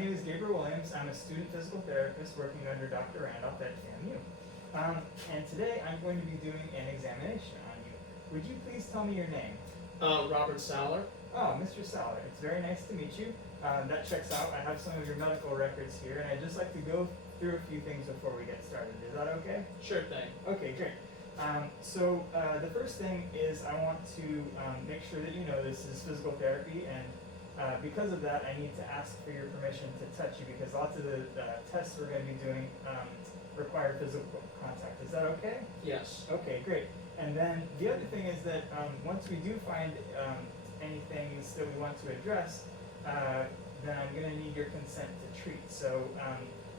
name is Gabriel Williams. I'm a student physical therapist working under Dr. Randolph at FAMU. And today I'm going to be doing an examination on you. Would you please tell me your name? Robert Saller. Oh, Mr. Saller. It's very nice to meet you. That checks out. I have some of your medical records here, and I'd just like to go through a few things before we get started. Is that okay? Sure thing. Okay, great. So the first thing is I want to make sure that you know this is physical therapy, and because of that, I need to ask for your permission to touch you because lots of the tests we're going to be doing require physical contact. Is that okay? Yes. Okay, great. And then the other thing is that once we do find any things that we want to address, then I'm going to need your consent to treat. So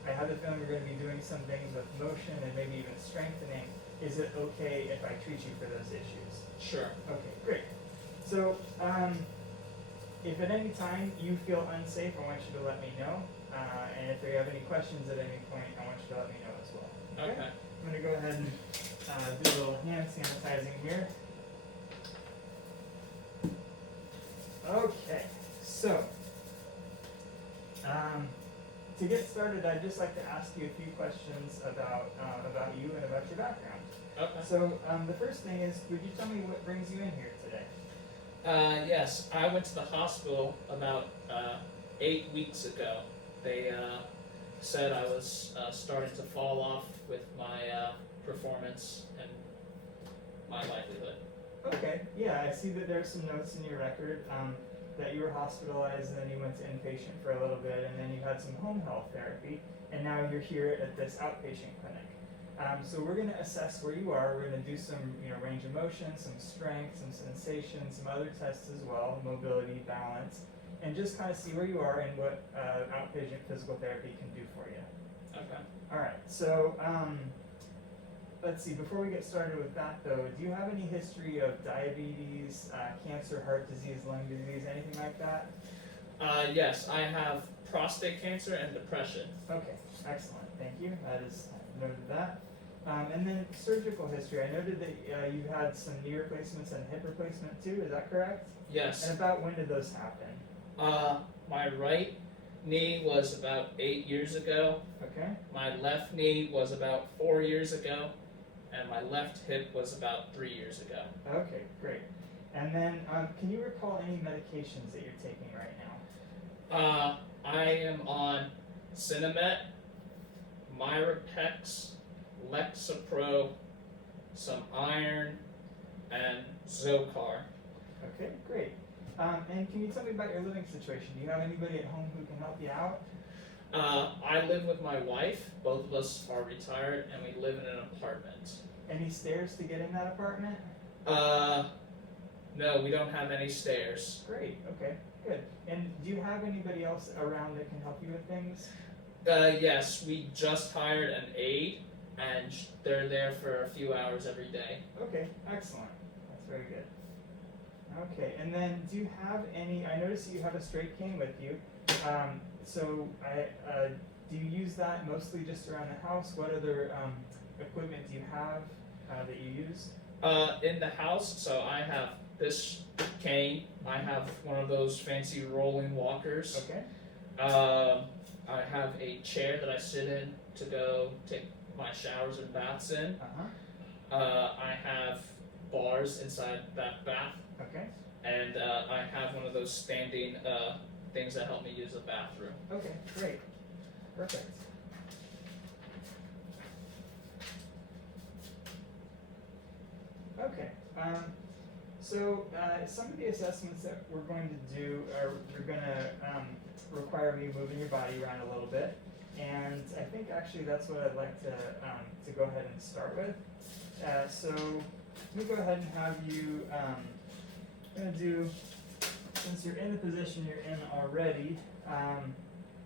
I have the feeling we're going to be doing some things with motion and maybe even strengthening. Is it okay if I treat you for those issues? Sure. Okay, great. So if at any time you feel unsafe, I want you to let me know. And if you have any questions at any point, I want you to let me know as well. Okay. I'm going to go ahead and do a little hand sanitizing here. Okay, so to get started, I'd just like to ask you a few questions about you and about your background. Okay. So the first thing is, would you tell me what brings you in here today? Yes, I went to the hospital about 8 weeks ago. They said I was starting to fall off with my performance and my livelihood. Okay, yeah, I see that there's some notes in your record that you were hospitalized and then you went to inpatient for a little bit and then you had some home health therapy and now you're here at this outpatient clinic. So we're going to assess where you are. We're going to do some range of motion, some strength, some sensation, some other tests as well, mobility, balance, and just kind of see where you are and what outpatient physical therapy can do for you. Okay. All right, so let's see, before we get started with that though, do you have any history of diabetes, cancer, heart disease, lung disease, anything like that? Yes, I have prostate cancer and depression. Okay, excellent, thank you. That is, I noted that. And then surgical history, I noted that you had some knee replacements and hip replacement too, is that correct? Yes. And about when did those happen? My right knee was about 8 years ago. Okay. My left knee was about 4 years ago. And my left hip was about 3 years ago. Okay, great. And then can you recall any medications that you're taking right now? I am on Cinemet, Myrapex, Lexapro, some iron, and Zocor. Okay, great. And can you tell me about your living situation? Do you have anybody at home who can help you out? I live with my wife. Both of us are retired, and we live in an apartment. Any stairs to get in that apartment? No, we don't have any stairs. Great, okay, good. And do you have anybody else around that can help you with things? Yes, we just hired an aide, and they're there for a few hours every day. Okay, excellent. That's very good. Okay, and then do you have any, I noticed that you have a straight cane with you. So do you use that mostly just around the house? What other equipment do you have that you use? In the house, so I have this cane. I have one of those fancy rolling walkers. Okay. I have a chair that I sit in to go take my showers and baths in. I have bars inside that bath. Okay. And I have one of those standing things that help me use the bathroom. Okay, great. Perfect. Okay. So some of the assessments that we're going to do are going to require me moving your body around a little bit, and I think actually that's what I'd like to go ahead and start with. So let me go ahead and have you. I'm going to do, since you're in the position you're in already, I'm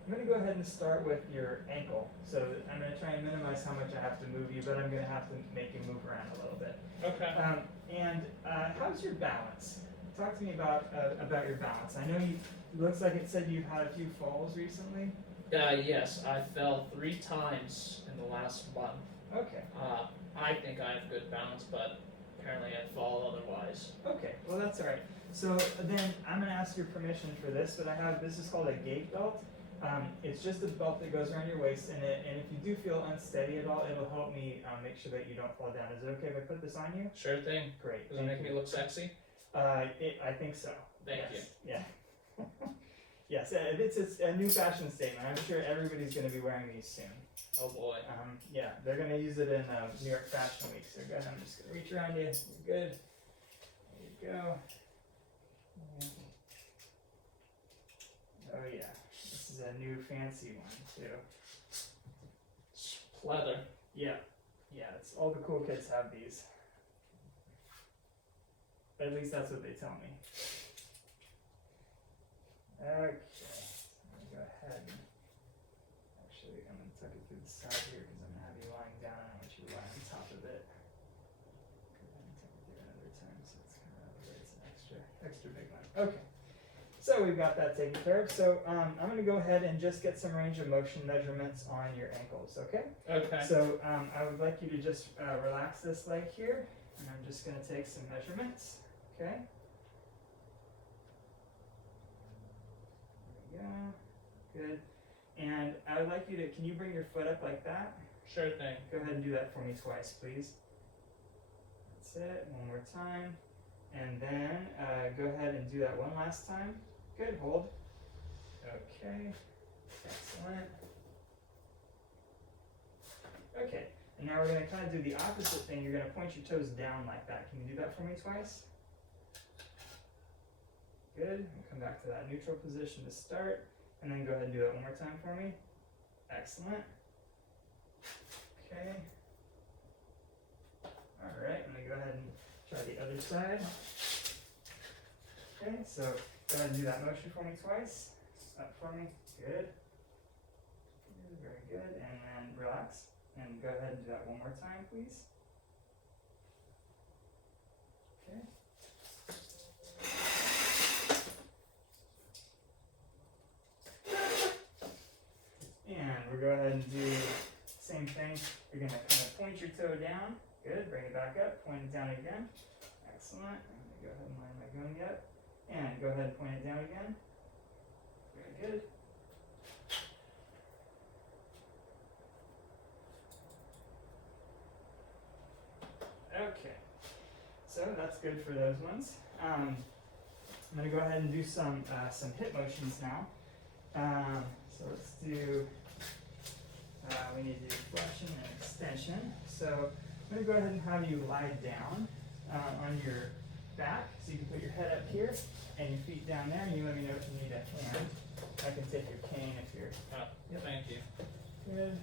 going to go ahead and start with your ankle. So I'm going to try and minimize how much I have to move you, but I'm going to have to make you move around a little bit. Okay. And how's your balance? Talk to me about your balance. I know it looks like it said you've had a few falls recently. Yes, I fell 3 times in the last month. Okay. I think I have good balance, but apparently I fall otherwise. Okay, well that's all right. So then I'm going to ask your permission for this, but this is called a gait belt. It's just a belt that goes around your waist, and if you do feel unsteady at all, it'll help me make sure that you don't fall down. Is it okay if I put this on you? Sure thing. Great. Does it make me look sexy? I think so. Thank you. you. Yeah. Yes, it's a new fashion statement. I'm sure everybody's going to be wearing these soon. Oh boy. Yeah, they're going to use it in New York Fashion Week. So go ahead. I'm just going to reach around you. You're good. There you go. Oh yeah, this is a new fancy one too. It's leather. Yeah, it's all the cool kids have these. At least that's what they tell me. Okay, so I'm gonna go ahead and actually I'm gonna tuck it through the side here because I'm gonna have you lying down. I want you to lie on top of it. Go ahead and tuck it through another time so it's kind of it's an extra big one. Okay. So we've got that taken care of. So I'm going to go ahead and just get some range of motion measurements on your ankles, okay? Okay. So I would like you to just relax this leg here, and I'm just going to take some measurements, okay? There we go. Good. And I would like you to, can you bring your foot up like that? Sure thing. Go ahead and do that for me twice, please. That's it. One more time. And then go ahead and do that one last time. Good, hold. Okay, excellent. Okay, and now we're going to kind of do the opposite thing. You're going to point your toes down like that. Can you do that for me twice? Good, and come back to that neutral position to start. And then go ahead and do that one more time for me. Excellent. Okay. Alright, I'm going to go ahead and try the other side. Okay, so go ahead and do that motion for me twice. Up for me. Good. Very good. And then relax. And go ahead and do that one more time, please. Okay. And we'll go ahead and do the same thing. You're going to kind of point your toe down. Good. Bring it back up. Point it down again. Excellent. I'm going to go ahead and line my gummy up. And go ahead and point it down again. Very good. Okay. So that's good for those ones. I'm going to go ahead and do some hip motions now. So let's do, we need to do flexion and extension. So I'm going to go ahead and have you lie down on your back, so you can put your head up here and your feet down there, and you let me know if you need a hand. I can take your cane if you're. Yep. Thank you. Good.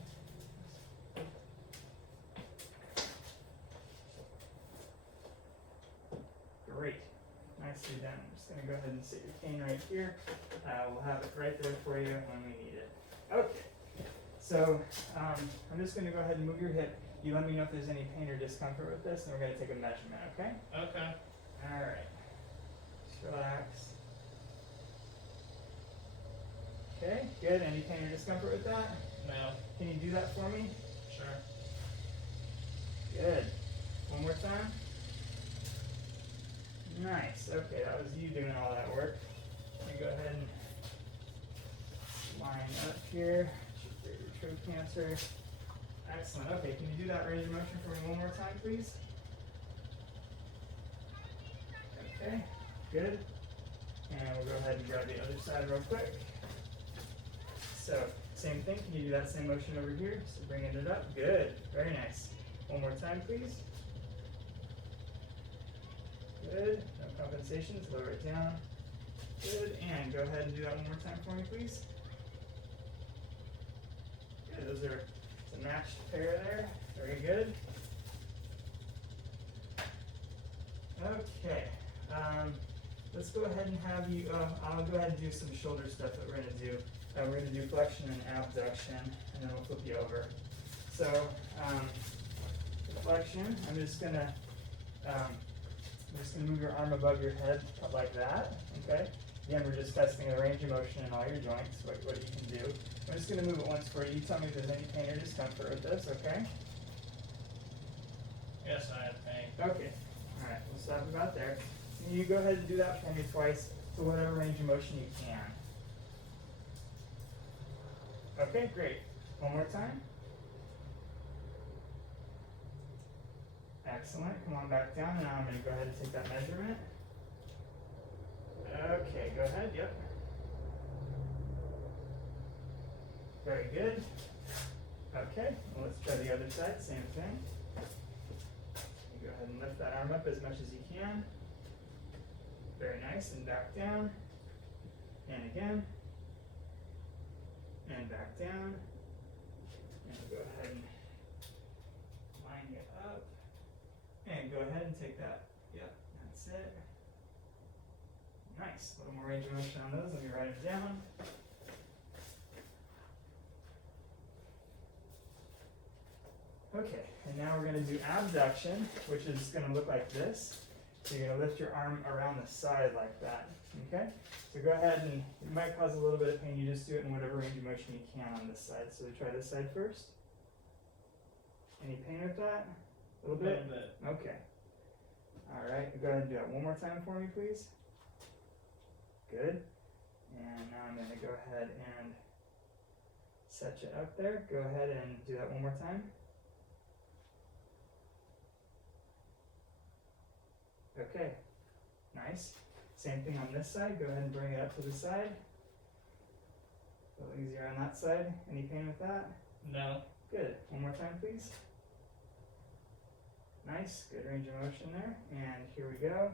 Great. Nicely done. I'm just going to go ahead and sit your cane right here. We'll have it right there for you when we need it. Okay. So I'm just going to go ahead and move your hip. You let me know if there's any pain or discomfort with this, and we're going to take a measurement, okay? Okay. Alright. Just relax. Okay, good. Any pain or discomfort with that? No. Can you do that for me? Sure. Good. One more time. Nice. Okay, that was you doing all that work. Let me go ahead and line up here. Your true cancer. Excellent. Okay, can you do that range of motion for me one more time, please? Okay, good. And we'll go ahead and grab the other side real quick. So, same thing. Can you do that same motion over here? So bringing it up. Good. Very nice. One more time, please. Good. No compensations. Lower it down. Good. And go ahead and do that one more time for me, please. Good. Those are a matched pair there. Very good. Okay. Let's go ahead and have you, I'll go ahead and do some shoulder stuff that we're going to do. We're going to do flexion and abduction, and then we'll flip you over. So, flexion, I'm just going to move your arm above your head like that, okay? Again, we're just testing the range of motion in all your joints, what you can do. I'm just going to move it once for you. You tell me if there's any pain or discomfort with this, okay? Yes, I have pain. Okay. All right, we'll stop about there. You go ahead and do that for me twice to whatever range of motion you can. Okay, great. One more time. Excellent. Come on back down, and now I'm going to go ahead and take that measurement. Okay, go ahead. Yep. Very good. Okay, well, let's try the other side. Same thing. You go ahead and lift that arm up as much as you can. Very nice. And back down. And again. And back down. And go ahead and line it up. And go ahead and take that. Yep, that's it. Nice. A little more range of motion on those. Let me write them down. Okay, and now we're going to do abduction, which is going to look like this. So you're going to lift your arm around the side like that. Okay? So go ahead, and it might cause a little bit of pain. You just do it in whatever range of motion you can on this side. So try this side first. Any pain with that? A little bit? Okay. Alright, go ahead and do that one more time for me, please. Good. And now I'm going to go ahead and set you up there. Go ahead and do that one more time. Okay, nice. Same thing on this side. Go ahead and bring it up to the side. A little easier on that side. Any pain with that? No. Good. One more time, please. Nice. Good range of motion there. And here we go.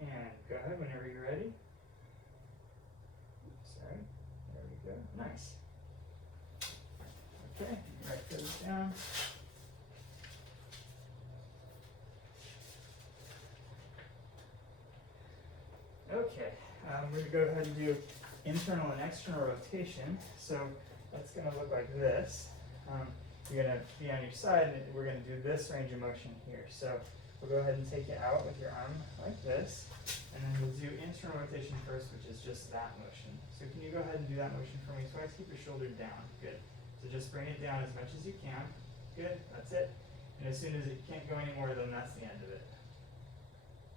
And go ahead whenever you're ready. Sorry. There we go. Nice. Okay. Right those down. Okay, we're going to go ahead and do internal and external rotation. So that's going to look like this. You're going to be on your side, and we're going to do this range of motion here. So we'll go ahead and take it out with your arm like this, and then we'll do internal rotation first, which is just that motion. So can you go ahead and do that motion for me twice? Keep your shoulder down. Good. So just bring it down as much as you can. Good. That's it. And as soon as it can't go anymore, then that's the end of it.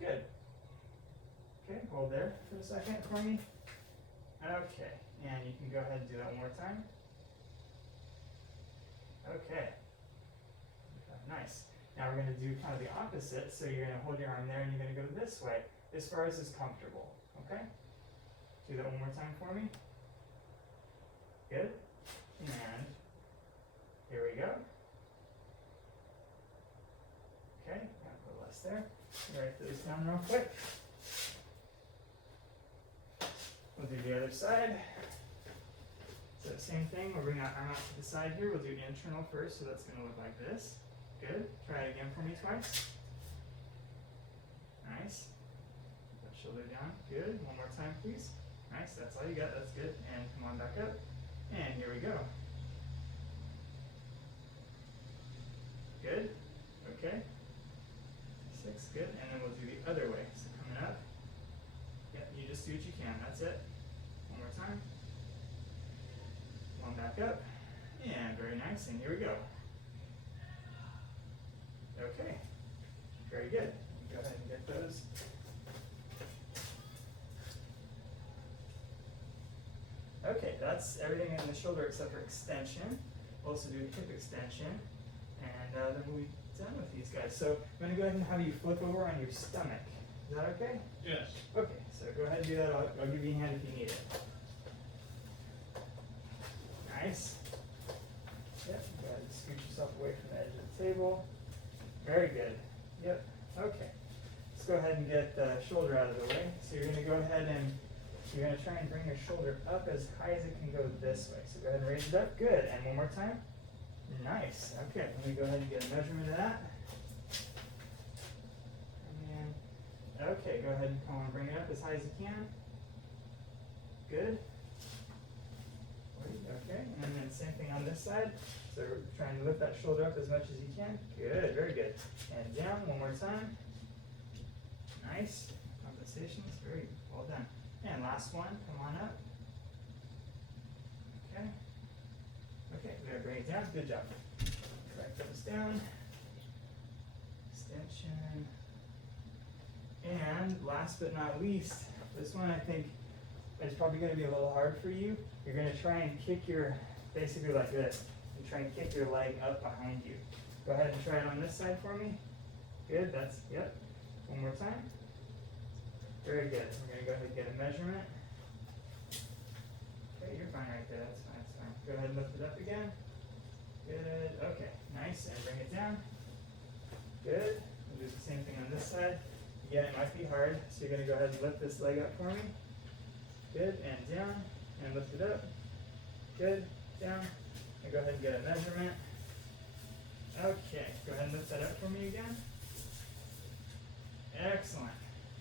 Good. Okay, hold there for a second for me. Okay, and you can go ahead and do that one more time. Okay. Nice. Now we're going to do kind of the opposite. So you're going to hold your arm there and you're going to go this way as far as is comfortable. Okay? Do that one more time for me. Good. And here we go. Okay, got a little less there. Write those down real quick. We'll do the other side. So same thing, we'll bring that arm out to the side here. We'll do internal first, so that's going to look like this. Good. Try it again for me twice. Nice. Put that shoulder down. Good. One more time, please. Nice. That's all you got. That's good. And come on back up. And here we go. Good. Okay. 6. Good. And then we'll do the other way. So coming up. Yep, you just do what you can. That's it. One more time. One back up. And very nice. And here we go. Okay. Very good. Go ahead and get those. Okay, that's everything in the shoulder except for extension. We'll also do hip extension. And then we'll be done with these guys. So I'm going to go ahead and have you flip over on your stomach. Is that okay? Yes. Okay, so go ahead and do that. I'll give you a hand if you need it. Nice. Yep, go ahead and scoot yourself away from the edge of the table. Very good. Yep, okay. Let's go ahead and get the shoulder out of the way. So you're going to go ahead and you're going to try and bring your shoulder up as high as it can go this way. So go ahead and raise it up. Good. And one more time. Nice. Okay, let me go ahead and get a measurement of that. Okay, go ahead and come on, bring it up as high as you can. Good. Okay, and then same thing on this side. So we're trying to lift that shoulder up as much as you can. Good, very good. And down one more time. Nice. Compensations, very well done. And last one, come on up. Okay. Okay, we're gonna bring it down. Good job. Drag those down. Extension. And last but not least, this one I think it's probably going to be a little hard for you. You're going to try and kick basically like this, and try and kick your leg up behind you. Go ahead and try it on this side for me. Good, yep. One more time. Very good. We're going to go ahead and get a measurement. Okay, you're fine right there, that's fine. Go ahead and lift it up again. Good, okay, nice, and bring it down. Good, we'll do the same thing on this side. Again, it might be hard, so you're gonna go ahead and lift this leg up for me. Good, and down, and lift it up. Good, down, and go ahead and get a measurement. Okay, go ahead and lift that up for me again. Excellent,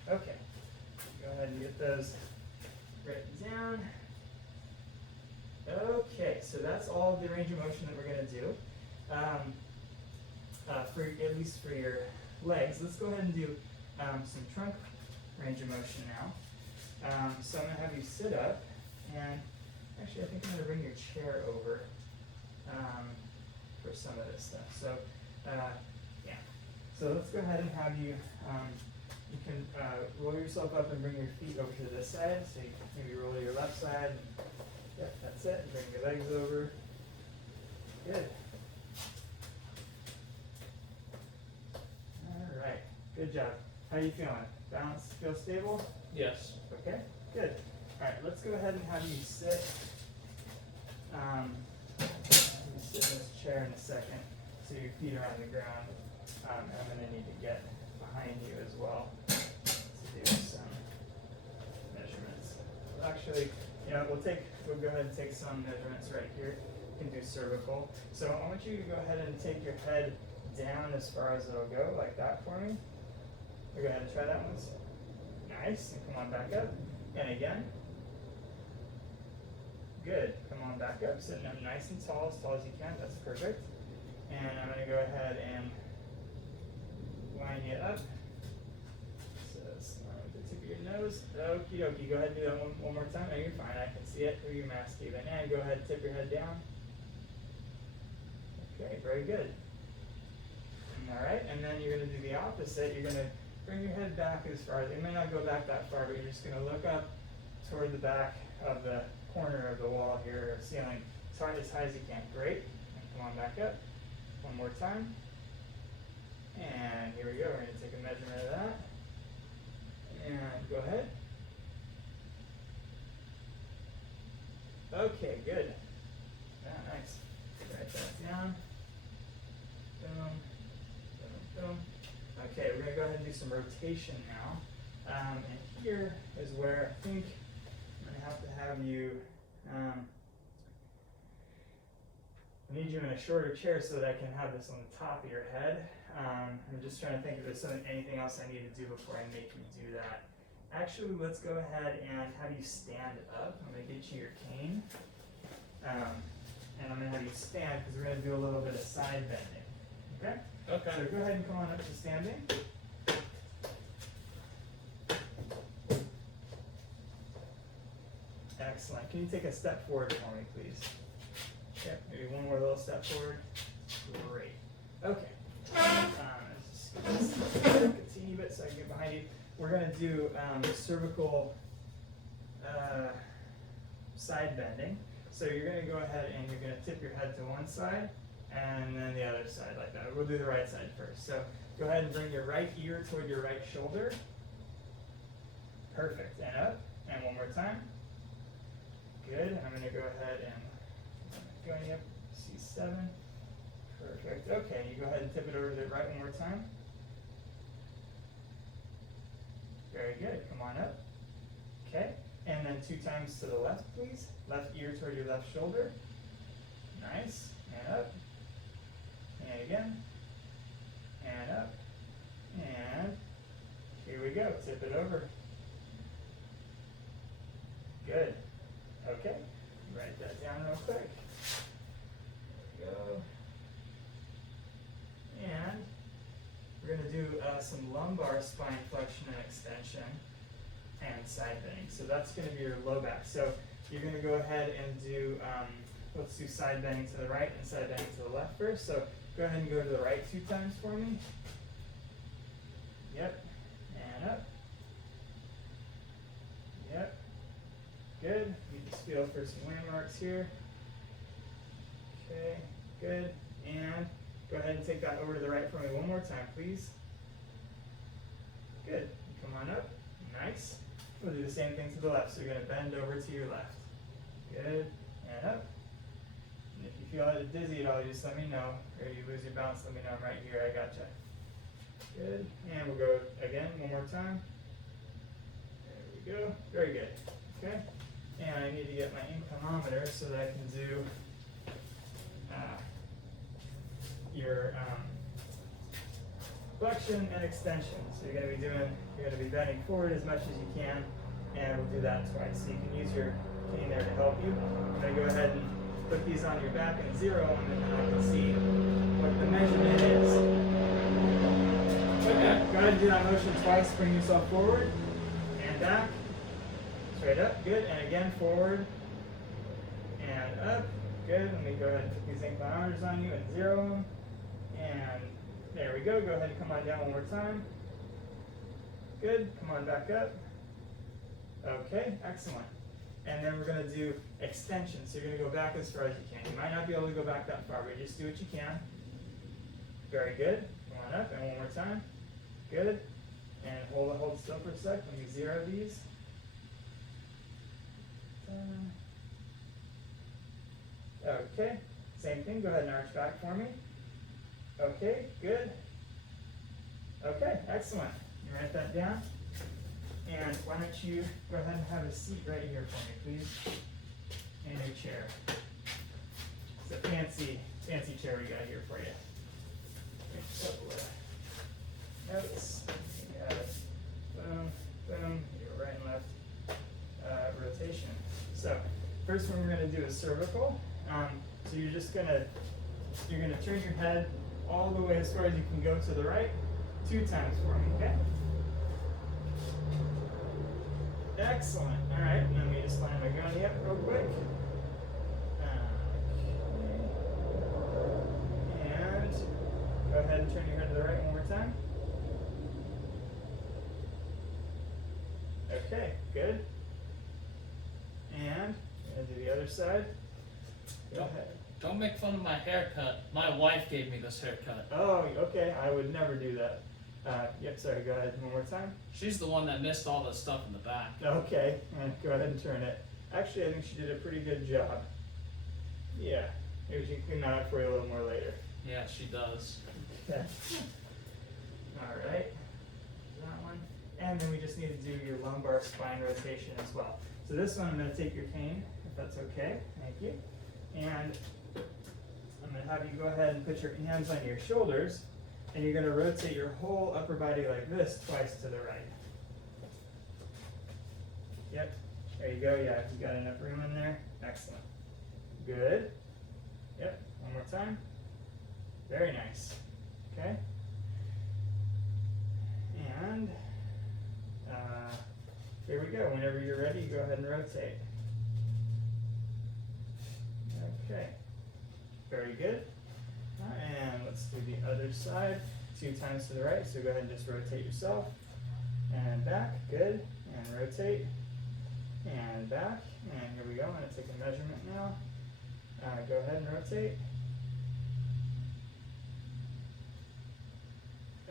okay. Go ahead and get those written down. Okay, so that's all the range of motion that we're going to do, at least for your legs. Let's go ahead and do some trunk range of motion now. So I'm going to have you sit up, and actually I think I'm going to bring your chair over for some of this stuff. So, yeah. So let's go ahead and have you, you can roll yourself up and bring your feet over to this side. So you maybe roll to your left side. Yep, that's it. Bring your legs over. Good. All right. Good job. How are you feeling? Balance? Feel stable? Yes. Okay. Good. All right. Let's go ahead and have you sit. Let me sit in this chair in a second, so your feet are on the ground. And I'm going to need to get behind you as well to do some measurements. Actually, we'll go ahead and take some measurements right here. You can do cervical. So I want you to go ahead and take your head down as far as it'll go, like that for me. Go ahead and try that once. Nice, and come on back up. And again. Good, come on back up, sitting up nice and tall as you can, that's perfect. And I'm gonna go ahead and line you up. Tip of your nose. Okie dokie. Go ahead and do that one more time. No, you're fine. I can see it through your mask even. And go ahead and tip your head down. Okay, very good. Alright, and then you're going to do the opposite. You're going to bring your head back as far as, it may not go back that far, but you're just going to look up toward the back of the corner of the wall here, or ceiling, as high as you can. Great. And come on back up. One more time. And here we go. We're going to take a measurement of that. And go ahead. Okay, good. Nice. Write that down. Boom. Boom. Boom. Okay, we're going to go ahead and do some rotation now. And here is where I think I'm going to have you, I need you in a shorter chair so that I can have this on the top of your head. I'm just trying to think if there's anything else I need to do before I make you do that. Actually, let's go ahead and have you stand up. I'm going to get you your cane. And I'm going to have you stand because we're going to do a little bit of side bending. Okay? Okay. So go ahead and come on up to standing. Excellent. Can you take a step forward for me, please? Yep, maybe one more little step forward. Great. Okay. Just a teeny bit so I can get behind you. We're going to do cervical side bending. So you're going to go ahead and you're going to tip your head to one side and then the other side like that. We'll do the right side first. So go ahead and bring your right ear toward your right shoulder. Perfect. And up. And one more time. Good. I'm going to go ahead and going up C7. Perfect. Okay, you go ahead and tip it over to the right one more time. Very good. Come on up. Okay. And then 2 times to the left, please. Left ear toward your left shoulder. Nice. And up. And again. And up. And here we go. Tip it over. Good. Okay. Write that down real quick. There we go. And we're going to do some lumbar spine flexion and extension and side bending. So that's going to be your low back. So you're going to go ahead and do, let's do side bending to the right and side bending to the left first. So go ahead and go to the right 2 times for me. Yep. And up. Yep. feel for some landmarks here. Okay, good. And go ahead and take that over to the right for me one more time, please. Good. Come on up. Nice. We'll do the same thing to the left. So you're going to bend over to your left. Good. And up. And if you feel dizzy at all, just let me know. Or you lose your balance, let me know. I'm right here. I gotcha. Good. And we'll go again one more time. There we go. Very good. Okay. And I need to get my inclinometer so that I can do your flexion and extension. So you're going to be bending forward as much as you can, and we'll do that twice. So you can use your cane there to help you. I'm going to go ahead and put these on your back and zero them, and then I can see what the measurement is. Okay, go ahead and do that motion twice. Bring yourself forward and back. Straight up, good, and again forward and up, good. Let me go ahead and put these inclinometers on you and zero them, and there we go. Go ahead and come on down one more time. Good, come on back up. Okay, excellent. And then we're going to do extension, so you're going to go back as far as you can. You might not be able to go back that far, but just do what you can. Very good, come on up, and one more time. Good, and hold still for a sec. Let me zero these. Okay, same thing, go ahead and arch back for me. Okay, good. Okay, excellent. You write that down. And why don't you go ahead and have a seat right here for me, please. In your chair. It's a fancy chair we got here for you. Notes. You got it. Boom, boom. Your right and left rotation. So, first one we're going to do is cervical. So you're going to turn your head all the way as far as you can go to the right 2 times for me, okay? Excellent. All right, let me just line my gunny up real quick. And go ahead and turn your head to the right one more time. Okay, good. And I'm going to do the other side. Go ahead. Don't make fun of my haircut. My wife gave me this haircut. Oh, okay. I would never do that. Yep, sorry, go ahead one more time. She's the one that missed all the stuff in the back. Okay, go ahead and turn it. Actually, I think she did a pretty good job. Yeah, maybe she can clean that up for you a little more later. Yeah, she does. Okay. All right, that one. And then we just need to do your lumbar spine rotation as well. So this one, I'm going to take your cane, if that's okay. Thank you. And I'm going to have you go ahead and put your hands on your shoulders, and you're going to rotate your whole upper body like this twice to the right. Yep, there you go. Yeah, you got enough room in there. Excellent. Good. Yep, one more time. Very nice. Okay. And here we go. Whenever you're ready, you go ahead and rotate. Okay. Very good. And let's do the other side. 2 times to the right. So go ahead and just rotate yourself. And back. Good. And rotate. And back. And here we go. I'm going to take a measurement now. Go ahead and rotate.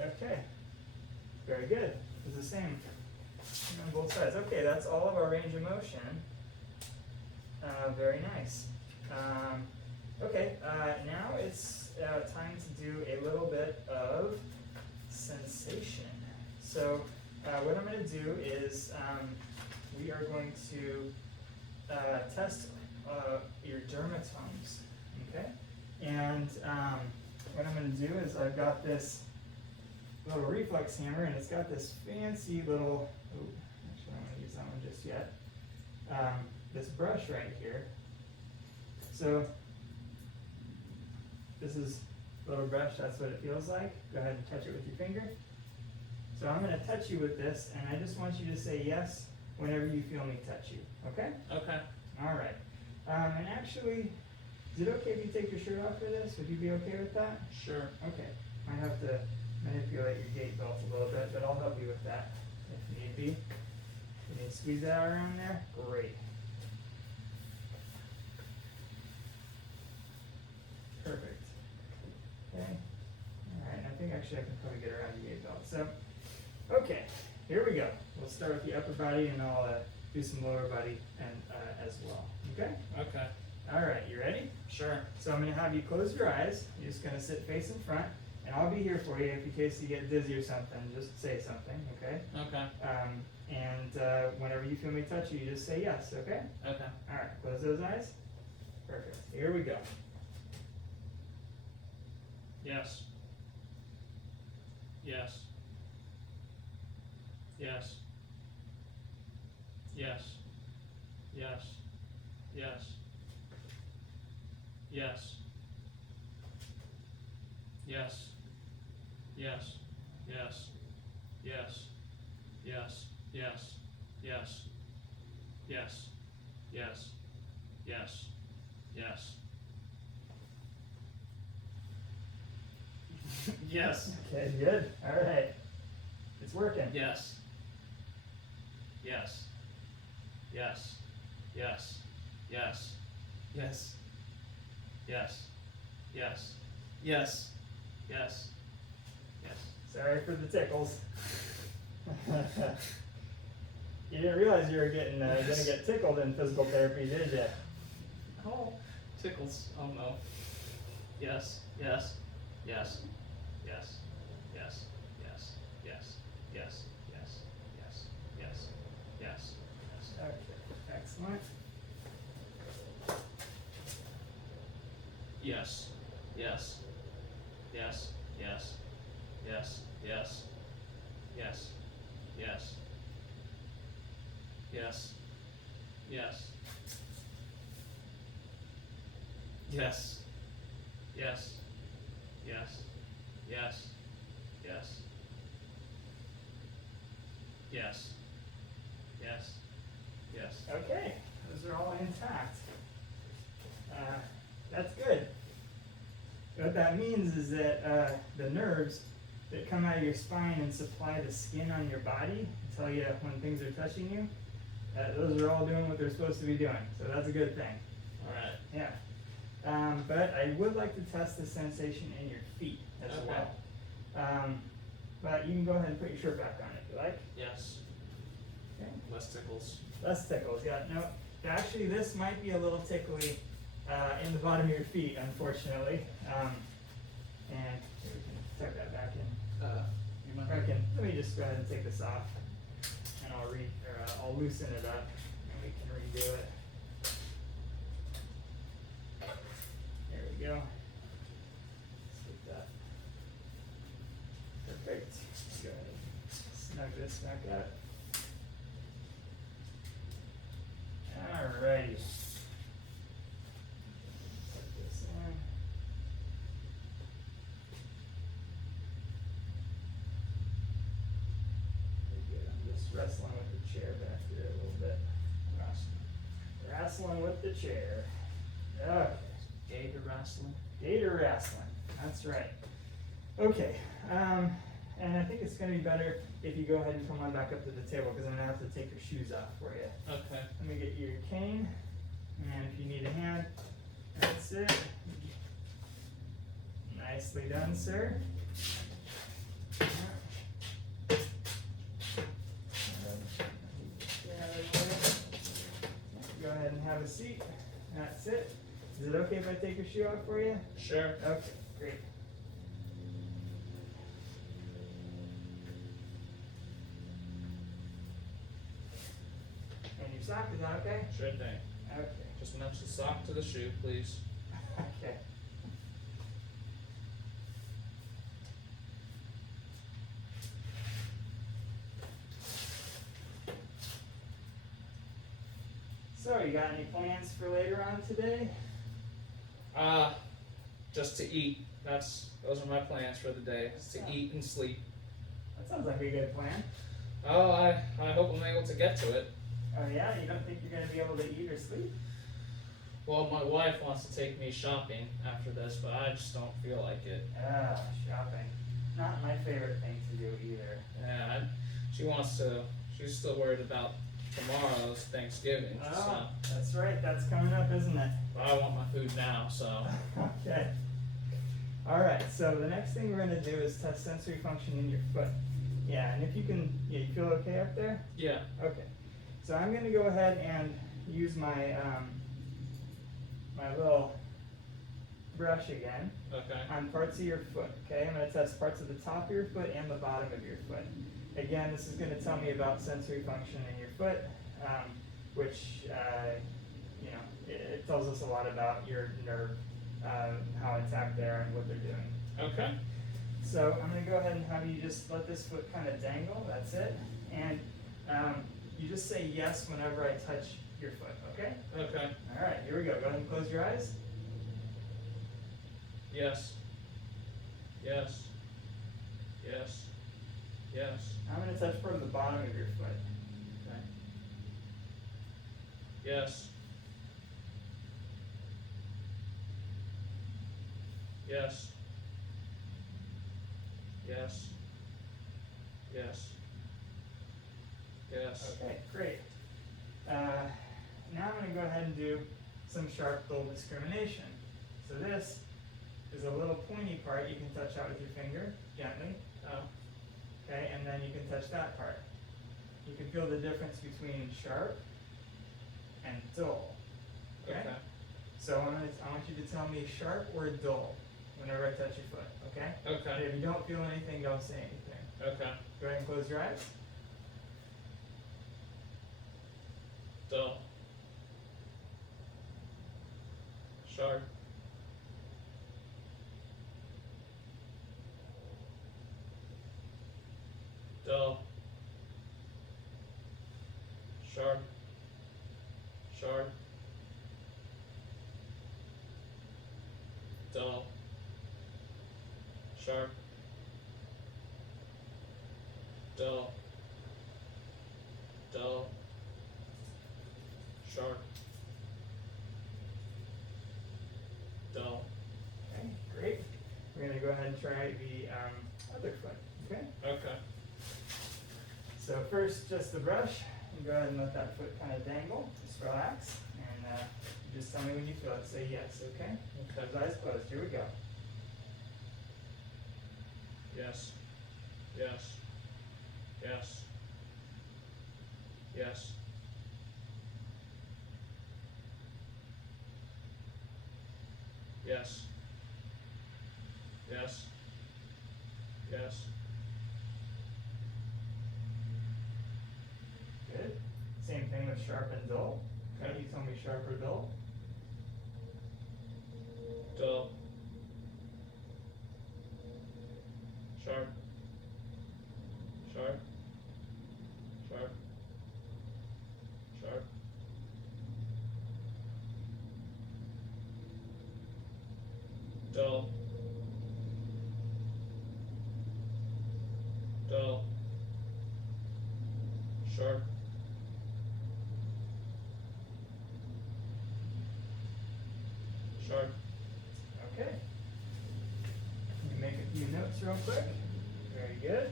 Okay. Very good. It's the same on both sides. Okay, that's all of our range of motion. Very nice. Okay, now it's time to do a little bit of sensation. So what I'm going to do is we are going to test your dermatomes, okay? And what I'm going to do is I've got this little reflex hammer, and it's got this fancy little, actually I don't want to use that one just yet, this brush right here. So this is a little brush, that's what it feels like. Go ahead and touch it with your finger. So I'm going to touch you with this, and I just want you to say yes whenever you feel me touch you, okay? Okay. All right. And actually, is it okay if you take your shirt off for this? Would you be okay with that? Sure. Okay. Might have to manipulate your gait belt a little bit, but I'll help you with that if need be. You need to squeeze that around there? Great. Actually, I can probably get around your gait belt. So, okay, here we go. We'll start with the upper body, and I'll do some lower body and as well. Okay? Okay. All right, you ready? Sure. So I'm going to have you close your eyes. You're just going to sit face in front, and I'll be here for you if in case you get dizzy or something. Just say something, okay? Okay. Whenever you feel me touch you, you just say yes, okay? Okay. All right, close those eyes. Perfect. Here we go. Yes. Yes. Yes. Yes. Yes. Yes. Yes. Yes. Yes. Yes. Yes. Yes. Yes. Yes. Yes. Yes. Yes. Yes. Yes. Okay, good. All right. It's working. Yes. Yes. Yes. Yes. Yes. Yes. Yes. Yes. Yes. Yes. Yes. Sorry for the tickles. You didn't realize you were getting gonna get tickled in physical therapy, did you? Oh, tickles. Oh no. Yes. Yes. Yes. Yes. Yes. Yes. Yes. Yes. Yes. Yes. Yes. Yes. Yes. Okay, excellent. Yes. Yes. Yes. Yes. Yes. Yes. Yes. Yes. Yes. Yes. Yes. Yes. Yes. Yes. Yes. Yes. Yes. Yes. Okay, those are all intact. That's good. What that means is that the nerves that come out of your spine and supply the skin on your body, tell you when things are touching you, those are all doing what they're supposed to be doing. So that's a good thing. All right. Yeah. But I would like to test the sensation in your feet as Okay. well. But you can go ahead and put your shirt back on if you like. Yes. Okay. Less tickles. Less tickles, yeah. No, actually, this might be a little tickly in the bottom of your feet, unfortunately. And we can tuck that back in. You mind? Let me just go ahead and take this off, and I'll loosen it up, and we can redo it. There we go. Let's get that. Perfect. Go ahead and snug this back up. Alrighty. Put this in. Very good. I'm just wrestling with the chair back there a little bit. Wrestling with the chair. Okay. Gator wrestling. Gator wrestling. That's right. Okay. And I think it's going to be better if you go ahead and come on back up to the table because I'm going to have to take your shoes off for you. Okay. Let me get you your cane, and if you need a hand, that's it. Nicely done, sir. Go ahead and have a seat. That's it. Is it okay if I take your shoe off for you? Sure. Okay, great. And your sock, is that okay? Sure thing. Okay. Just match the sock to the shoe, please. Okay. So, you got any plans for later on today? Just to eat. Those are my plans for the day. Is to eat and sleep. That sounds like a good plan. Oh, I hope I'm able to get to it. Oh yeah? You don't think you're going to be able to eat or sleep? Well, my wife wants to take me shopping after this, but I just don't feel like it. Ah, shopping. Not my favorite thing to do either. Yeah, she's still worried about tomorrow's Thanksgiving. Oh, that's right. That's coming up, isn't it? So I want my food now, so. Okay. Alright, so the next thing we're gonna do is test sensory function in your foot. Yeah, and if you can, yeah, you feel okay up there? Yeah. Okay. So I'm gonna go ahead and use my, my little brush again Okay. on parts of your foot, okay? I'm gonna test parts of the top of your foot and the bottom of your foot. Again, this is gonna tell me about sensory function in your foot, which, you know, it tells us a lot about your nerve, how intact they are and what they're doing. Okay. So I'm gonna go ahead and have you just let this foot kind of dangle, that's it. And you just say yes whenever I touch your foot, okay? Okay. Alright, here we go. Go ahead and close your eyes. Yes. Yes. Yes. Yes. I'm gonna touch part of the bottom of your foot. Okay. Yes. Yes. Yes. Yes. Yes. Okay, great. Now I'm gonna go ahead and do some sharp dull discrimination. So this is a little pointy part you can touch out with your finger, gently. Okay, and then you can touch that part. You can feel the difference between sharp and dull. Okay? Okay. So I want you to tell me sharp or dull whenever I touch your foot, okay? Okay. If you don't feel anything, don't say anything. Okay. Go ahead and close your eyes. Dull. Sharp. Dull. Sharp. Sharp. Dull. Sharp. Dull. Dull. Sharp. Dull. Okay, great. We're gonna go ahead and try the other foot, okay? Okay. So first, just the brush, and go ahead and let that foot kind of dangle, just relax, and just tell me when you feel it, say yes, okay? Okay. Those eyes closed, here we go. Yes. Yes. Yes. Yes. Yes. Yes. Yes. Good. Same thing with sharp and dull. Okay, Okay. you tell me sharp or dull. Dull. Sharp. Sharp. Sharp. Sharp. Dull. Dull. Sharp. Sharp. Okay. You can make a few notes real quick. Very good.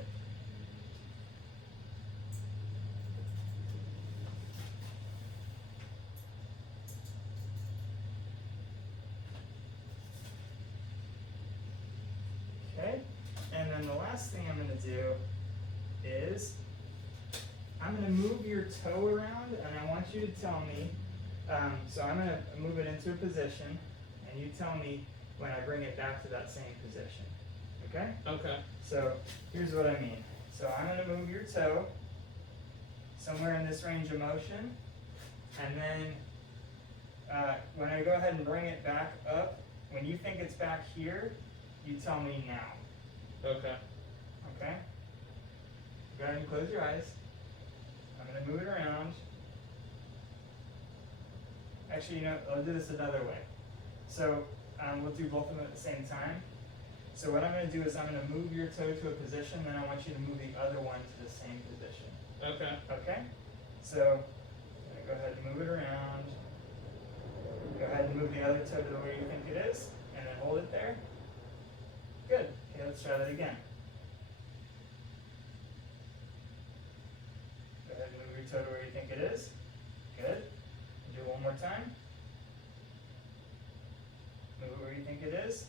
Okay, and then the last thing I'm gonna do is I'm gonna move your toe around, and I want you to tell me, so I'm gonna move it into a position, and you tell me when I bring it back to that same position, okay? Okay. So here's what I mean. So I'm gonna move your toe somewhere in this range of motion, and then when I go ahead and bring it back up, when you think it's back here, you tell me now, Okay. okay? Go ahead and close your eyes. I'm gonna move it around. Actually, you know, I'll do this another way. So we'll do both of them at the same time. So what I'm gonna do is I'm gonna move your toe to a position, then I want you to move the other one to the same position. Okay. Okay? So I'm gonna go ahead and move it around. Go ahead and move the other toe to where you think it is, and then hold it there. Good. Okay, let's try that again. Go ahead and move your toe to where you think it is. Good. Do it one more time. Move it where you think it is.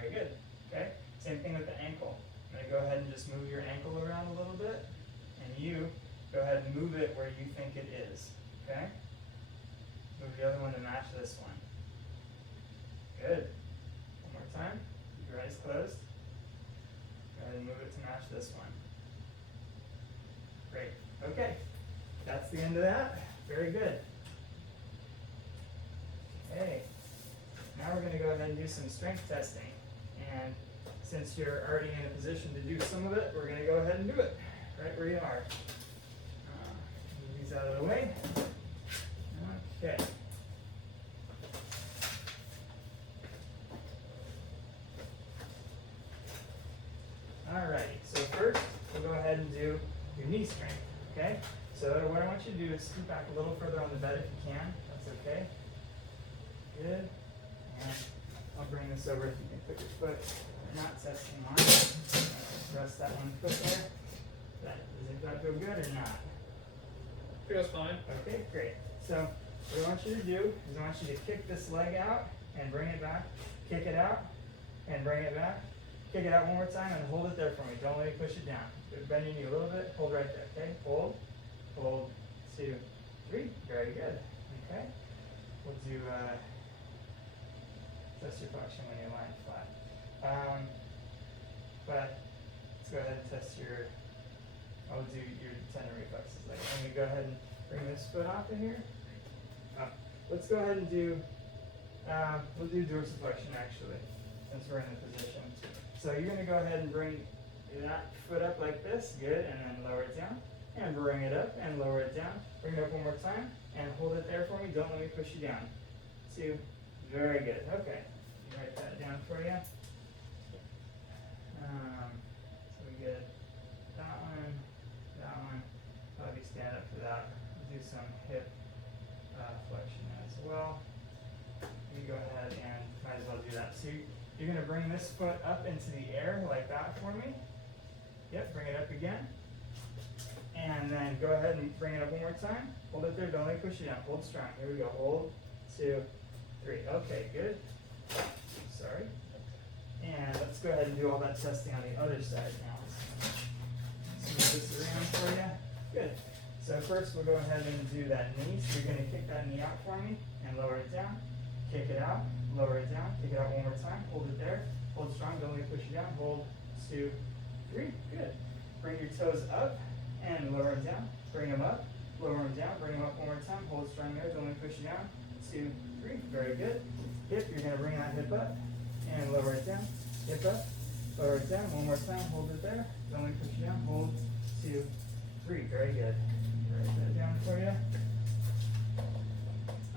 Very good. Okay. Same thing with the ankle. I'm going to go ahead and just move your ankle around a little bit, and you go ahead and move it where you think it is. Okay? Move the other one to match this one. Good. One more time. Keep your eyes closed. Go ahead and move it to match this one. Great. Okay. That's the end of that. Very good. Okay. Now we're going to go ahead and do some strength testing. And since you're already in a position to do some of it, we're going to go ahead and do it right where you are. Move these out of the way. Okay. Alrighty, so first we'll go ahead and do your knee strength, okay? So what I want you to do is scoot back a little further on the bed if you can. That's okay. Good. And I'll bring this over if you can put your foot, not testing on. Rest that one foot there. Does that feel good or not? Feels fine. Okay, great. So what I want you to do is I want you to kick this leg out and bring it back. Kick it out and bring it back. Kick it out one more time and hold it there for me. Don't let me push it down. Bend your knee a little bit. Hold right there. Okay? Hold. Hold. 2, 3. Very good. Okay? We'll do test your flexion when you're lying flat. But let's go ahead and test your. I'll do your tendon reflexes. Like, I'm going to go ahead and bring this foot off of here. Let's go ahead and do. We'll do dorsiflexion actually, since we're in the position. So you're going to go ahead and bring that foot up like this, good, and then lower it down, and bring it up and lower it down. Bring it up one more time, and hold it there for me. Don't let me push you down. 2, very good. Okay, write that down for you. So we get that one. Probably stand up for that. We'll do some hip flexion as well. You go ahead and might as well do that. So you're going to bring this foot up into the air like that for me. Yep, bring it up again. And then go ahead and bring it up one more time. Hold it there, don't let me push it down. Hold strong. Here we go. Hold, 2, 3. Okay, good. Sorry. And let's go ahead and do all that testing on the other side now. Let's move this around for you. Good. So first we'll go ahead and do that knee. So you're going to kick that knee out for me and lower it down. Kick it out, lower it down, kick it out one more time, hold it there, hold strong, don't let me push you down, hold, 2, 3, good. Bring your toes up and lower them down, bring them up, lower them down, bring them up one more time, hold strong there, don't let me push you down, 2, 3, very good. Hip, you're going to bring that hip up and lower it down, hip up, lower it down, one more time, hold it there, don't let me push you down, hold, 2, 3, very good. Write that down for you.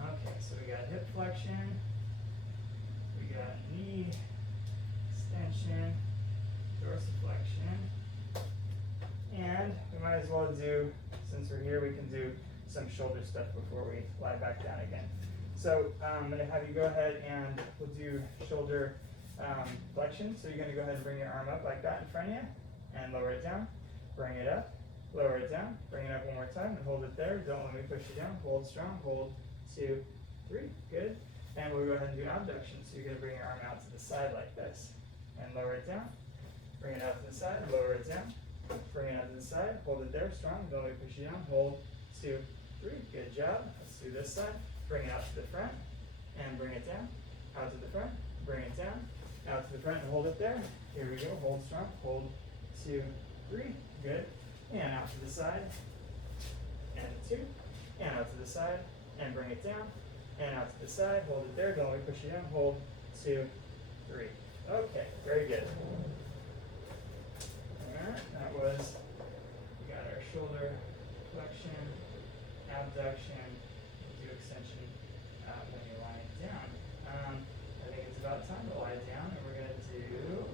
Okay, so we got hip flexion, we got knee extension, dorsiflexion, and we might as well do, since we're here, we can do some shoulder stuff before we lie back down again. So I'm going to have you go ahead and we'll do shoulder flexion. So you're going to go ahead and bring your arm up like that in front of you and lower it down, bring it up, lower it down, bring it up one more time and hold it there. Don't let me push you down. Hold strong, hold, 2, 3, good. And we'll go ahead and do abduction. So you're going to bring your arm out to the side like this and lower it down. Bring it out to the side, lower it down. Bring it out to the side, hold it there, strong. Don't let me push you down. Hold, 2, 3, good job. Let's do this side. Bring it out to the front and bring it down. Out to the front, bring it down. Out to the front and hold it there. Here we go. Hold strong. Hold, 2, 3, good. And out to the side and 2, and out to the side and bring it down. And out to the side, hold it there, don't let me push you down, hold, 2, 3. Okay, very good. Alright, that was, we got our shoulder flexion, abduction, we'll do extension when you're lying down. I think it's about time to lie down, and we're going to do,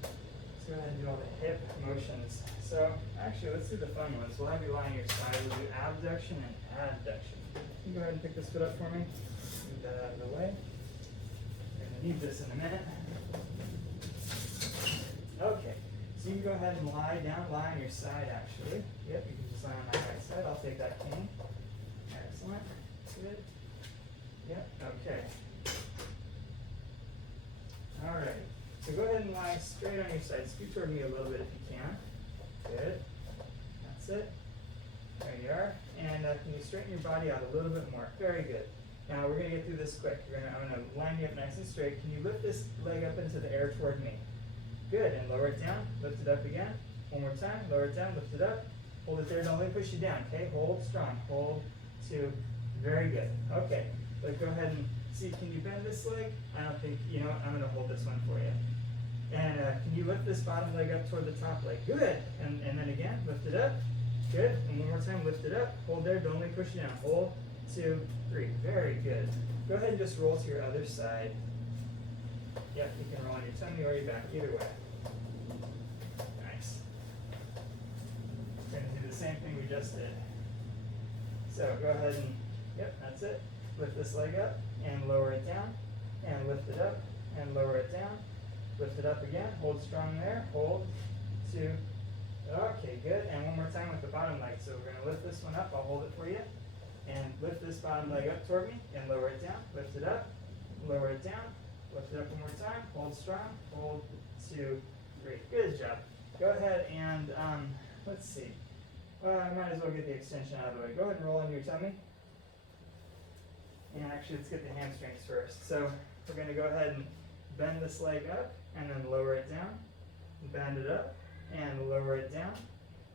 let's go ahead and do all the hip motions. So, actually, let's do the fun ones. We'll have you lie on your side, we'll do abduction and adduction. You go ahead and pick this foot up for me. Move that out of the way. We're going to need this in a minute. Okay, so you can go ahead and lie down, lie on your side actually. Yep, you can just lie on my right side. I'll take that cane. Excellent. Good. Yep, okay. Alright, so go ahead and lie straight on your side. Scoot toward me a little bit if you can. Good. That's it. There you are. And can you straighten your body out a little bit more? Very good. Now we're going to get through this quick. I'm going to line you up nice and straight. Can you lift this leg up into the air toward me? Good. And lower it down. Lift it up again. One more time. Lower it down. Lift it up. Hold it there. Don't let it push you down. Okay? Hold strong. Hold. 2. Very good. Okay. Let's go ahead and see. Can you bend this leg? I don't think, you know what? I'm going to hold this one for you. And can you lift this bottom leg up toward the top leg? Good. And then again. Lift it up. Good. And one more time. Lift it up. Hold there. Don't let it push you down. Hold. 2, 3. Very good. Go ahead and just roll to your other side. Yep, you can roll on your tummy or your back, either way. Nice. We're going to do the same thing we just did. So go ahead and, yep, that's it. Lift this leg up and lower it down. And lift it up and lower it down. Lift it up again. Hold strong there. Hold. 2. Okay, good. And one more time with the bottom leg. So we're going to lift this one up. I'll hold it for you. And lift this bottom leg up toward me and lower it down. Lift it up, lower it down, lift it up one more time. Hold strong. Hold. 2, 3. Good job. Go ahead and let's see. Well, I might as well get the extension out of the way. Go ahead and roll on your tummy. And actually, let's get the hamstrings first. So we're going to go ahead and bend this leg up and then lower it down. Bend it up and lower it down.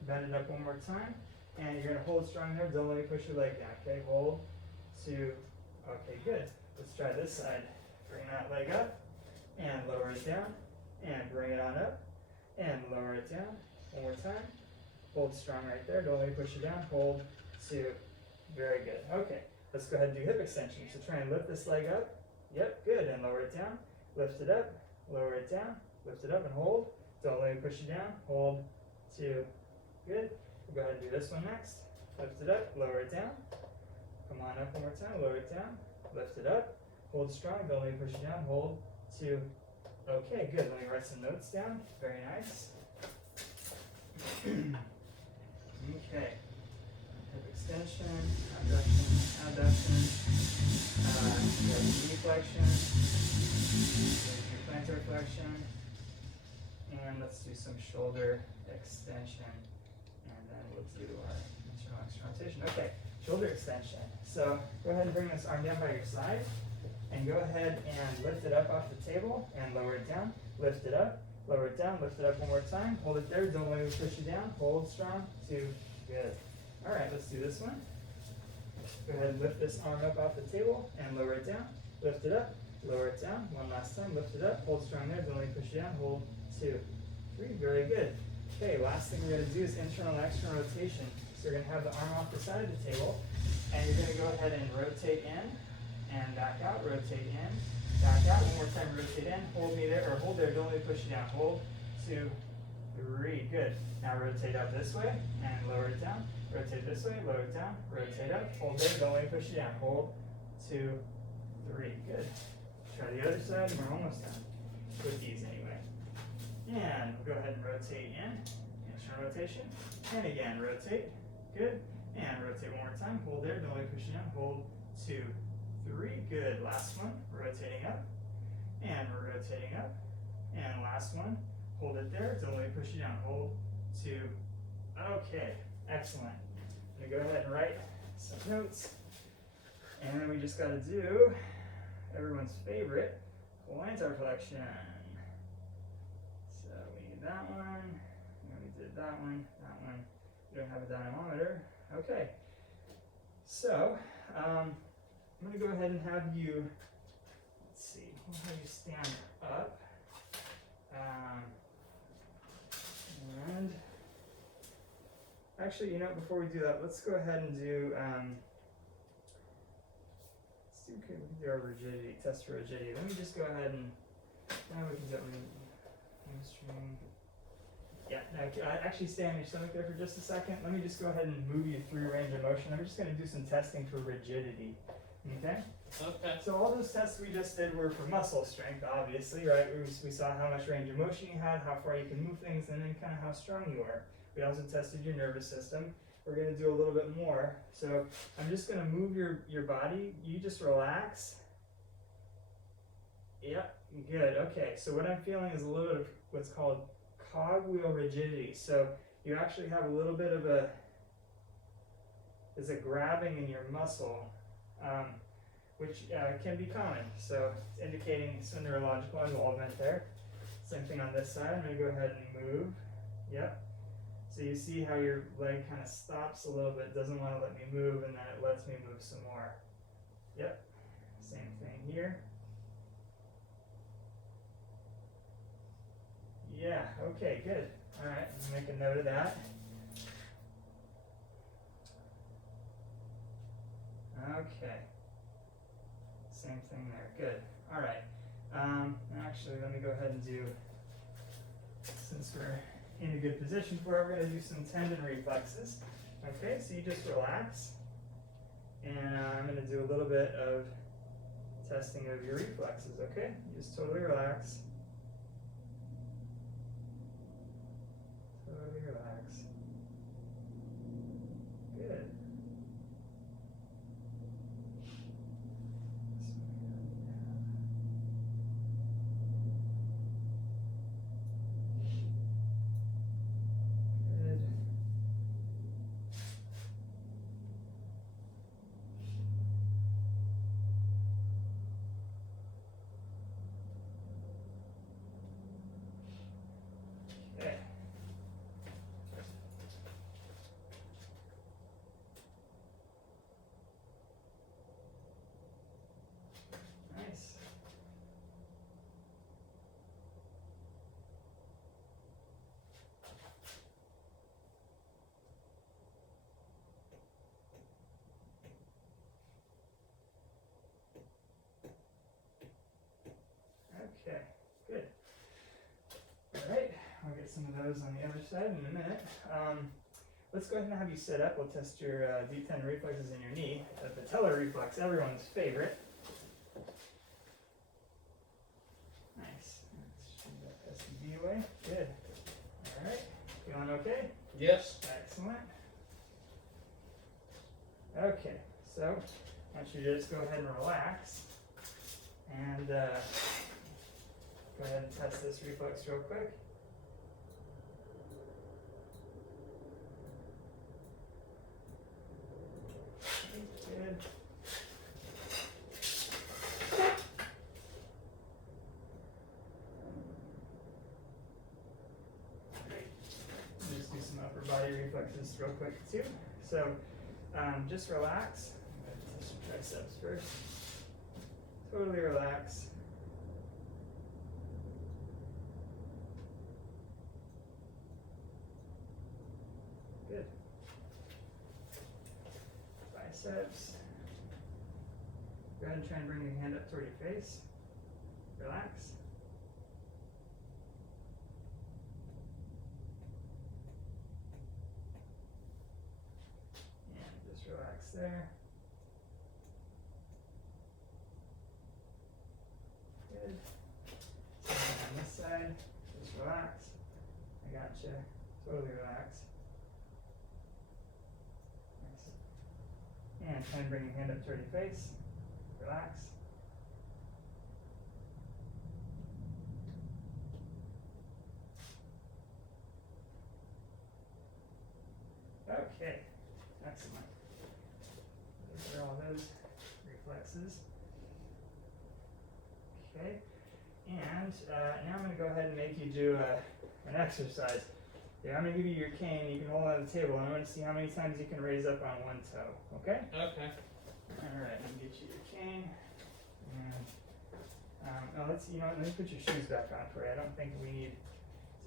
Bend it up one more time. And you're going to hold strong there. Don't let me push your leg down. Okay, hold. 2. Okay, good. Let's try this side. Bring that leg up and lower it down. And bring it on up and lower it down. One more time. Hold strong right there. Don't let me push you down. Hold. 2. Very good. Okay, let's go ahead and do hip extension. So try and lift this leg up. Yep, good. And lower it down. Lift it up. Lower it down. Lift it up and hold. Don't let me push you down. Hold. 2. Good. We'll go ahead and do this one next. Lift it up, lower it down. Come on up one more time, lower it down. Lift it up. Hold strong, don't let me push you down. Hold. 2. Okay, good. Let me write some notes down. Very nice. Okay. Hip extension, abduction, abduction. You have knee flexion, your plantar flexion. And let's do some shoulder extension. And then we'll do our internal external rotation. Okay, shoulder extension. So go ahead and bring this arm down by your side. And go ahead and lift it up off the table and lower it down. Lift it up, lower it down, lift it up one more time. Hold it there, don't let me push you down. Hold strong. 2. Good. Alright, let's do this one. Go ahead and lift this arm up off the table and lower it down. Lift it up, lower it down. One last time, lift it up, hold strong there, don't let me push you down. Hold. 2, 3. Very good. Okay, last thing we're going to do is internal and external rotation. So you're going to have the arm off the side of the table, and you're going to go ahead and rotate in and back out, rotate in, back out. One more time, rotate in, hold me there, or hold there, don't let me push you down. Hold. 2, 3. Good. Now rotate up this way and lower it down. Rotate this way, lower it down, rotate up, hold there, don't let me push you down. Hold. 2, 3. Good. Try the other side, and we're almost done. With these anyway. And we'll go ahead and rotate in, internal rotation, and again, rotate, good, and rotate one more time, hold there, don't let me push you down, hold. 2, 3, good, last one, rotating up, and we're rotating up, and last one, hold it there, don't let me push you down, hold. 2, okay, excellent. I'm going to go ahead and write some notes, and then we just got to do everyone's favorite, plantar flexion. That one, and we did that one, we don't have a dynamometer. Okay, so I'm going to go ahead and have you, let's see, we'll have you stand up, and actually, you know, before we do that, let's go ahead and do, we can do our rigidity, test for rigidity. Let me just go ahead and, now we can get hamstring. Yeah, now actually stay on your stomach there for just a second. Let me just go ahead and move you through range of motion. I'm just going to do some testing for rigidity. Okay? Okay. So all those tests we just did were for muscle strength, obviously, right? We saw how much range of motion you had, how far you can move things, and then kind of how strong you are. We also tested your nervous system. We're going to do a little bit more. So I'm just going to move your body. You just relax. Yep, Good. Okay. So what I'm feeling is a little bit of what's called cogwheel rigidity. So you actually have a little bit of there's a grabbing in your muscle, which can be common. So it's indicating some neurological involvement there. Same thing on this side. I'm going to go ahead and move. Yep. So you see how your leg kind of stops a little bit, doesn't want to let me move, and then it lets me move some more. Yep. Same thing here. Yeah, okay, good. All right, I'll make a note of that. Okay. Same thing there, good. All right. Actually, let me go ahead and do, since we're in a good position for it, we're going to do some tendon reflexes. Okay, so you just relax. And I'm going to do a little bit of testing of your reflexes, okay? You just totally relax. Totally relax. Good. Good. Okay. Nice. Okay, good. All right, I'll get some of those on the other side in a minute. Let's go ahead and have you sit up. We'll test your deep tendon reflexes in your knee. The patellar reflex, everyone's favorite. Nice. Let's do that SDB way. Good. All right. Feeling okay? Yes. Excellent. Okay, so I want you to just go ahead and relax. And go ahead and test this reflex real quick. Good. Just do some upper body reflexes real quick too. So just relax. I'm going to test your triceps first. Totally relax. Good. Biceps. Go ahead and try and bring your hand up toward your face. Relax. And just relax there. Good. Same thing on this side. Just relax. I gotcha. Totally relax. Nice. And try and bring your hand up toward your face. Relax. Okay. Excellent. Those are all those reflexes. Okay. And now I'm going to go ahead and make you do an exercise. Yeah, I'm going to give you your cane. You can hold it on the table, and I'm going to see how many times you can raise up on one toe. Okay? Okay. All right. Let me get you your cane. And oh, let me put your shoes back on for you. I don't think we need.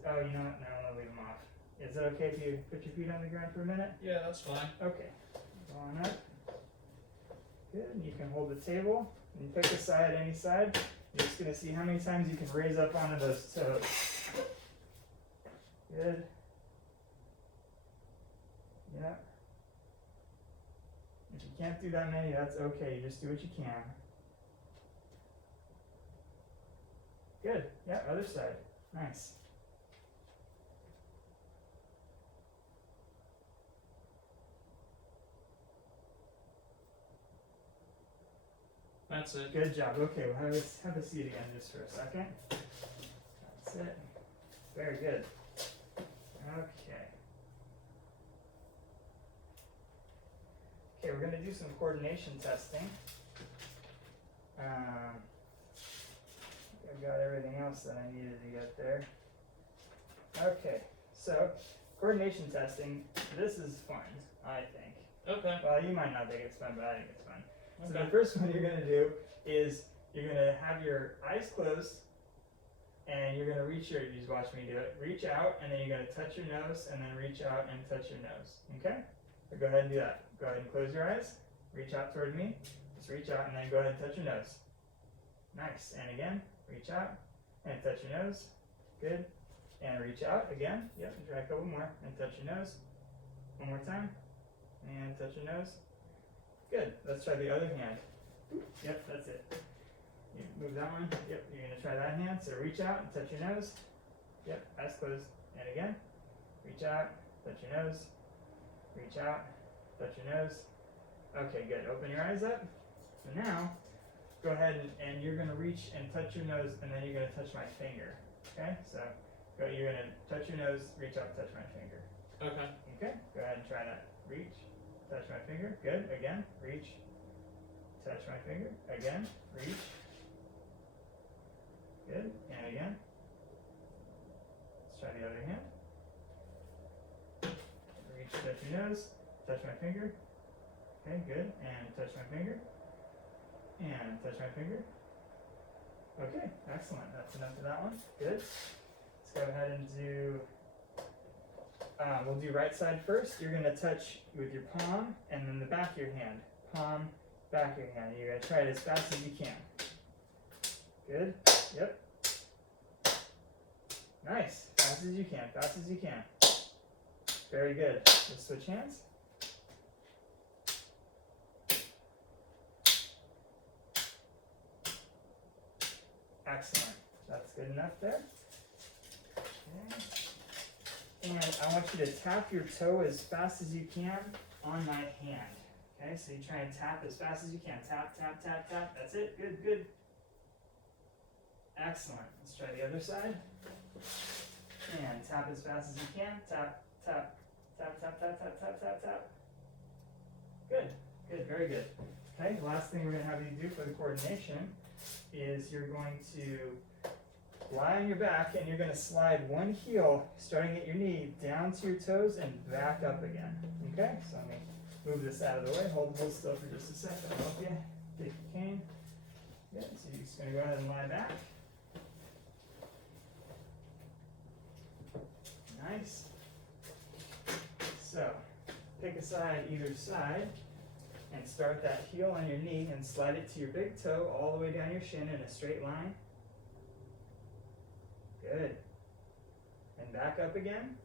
Oh, you know what? No, I'll leave them off. Is it okay if you put your feet on the ground for a minute? Yeah, that's fine. Okay. Go on up. Good. And you can hold the table. And you pick a side, any side. You're just going to see how many times you can raise up onto those toes. Good. Yeah. If you can't do that many, that's okay. You just do what you can. Good. Yeah, other side. Nice. That's it. Good job. Okay, well, have a seat again just for a second. That's it. Very good. Okay. Okay, we're going to do some coordination testing. I've got everything else that I needed to get there. Okay, so coordination testing, this is fun, I think. Okay. Well, you might not think it's fun, but I think it's fun. So Okay. the first one you're going to do is you're going to have your eyes closed and you're going to reach your, you just watch me do it, reach out and then you're going to touch your nose and then reach out and touch your nose, okay? So go ahead and do that. Go ahead and close your eyes, reach out toward me, just reach out and then go ahead and touch your nose. Nice, and again, reach out and touch your nose, good, and reach out again, yep, try a couple more, and touch your nose, one more time, and touch your nose, good, let's try the other hand, yep, that's it, you move that one, yep, you're going to try that hand, so reach out and touch your nose, yep, eyes closed, and again, reach out, touch your nose, reach out, touch your nose, okay, good, open your eyes up, so now, go ahead and you're going to reach and touch your nose, and then you're going to touch my finger, okay, so you're going to touch your nose, reach out, touch my finger, Okay. okay, go ahead and try that, reach, touch my finger, good, again, reach, touch my finger, again, reach, good, and again, let's try the other hand, reach, touch your nose, touch my finger, okay, good, and touch my finger, and touch my finger, okay, excellent, that's enough of that one, good, let's go ahead and do, we'll do right side first. You're going to touch with your palm and then the back of your hand. Palm, back of your hand. You're going to try it as fast as you can. Good. Yep. Nice. Fast as you can. Fast as you can. Very good. Let's switch hands. Excellent. That's good enough there. Okay. And I want you to tap your toe as fast as you can on my hand. Okay, so you try and tap as fast as you can. Tap, tap, tap, tap. That's it. Good, good. Excellent. Let's try the other side. And tap as fast as you can. Tap, tap, tap, tap, tap, tap, tap, tap, tap. Good, good, very good. Okay, the last thing we're going to have you do for the coordination is you're going to lie on your back and you're going to slide one heel starting at your knee down to your toes and back up again. Okay, so let me move this out of the way. Hold still for just a second. I'll help you. Take your cane. Good, so you're just going to go ahead and lie back. Nice. So, pick a side either side and start that heel on your knee and slide it to your big toe all the way down your shin in a straight line. Good. And back up again.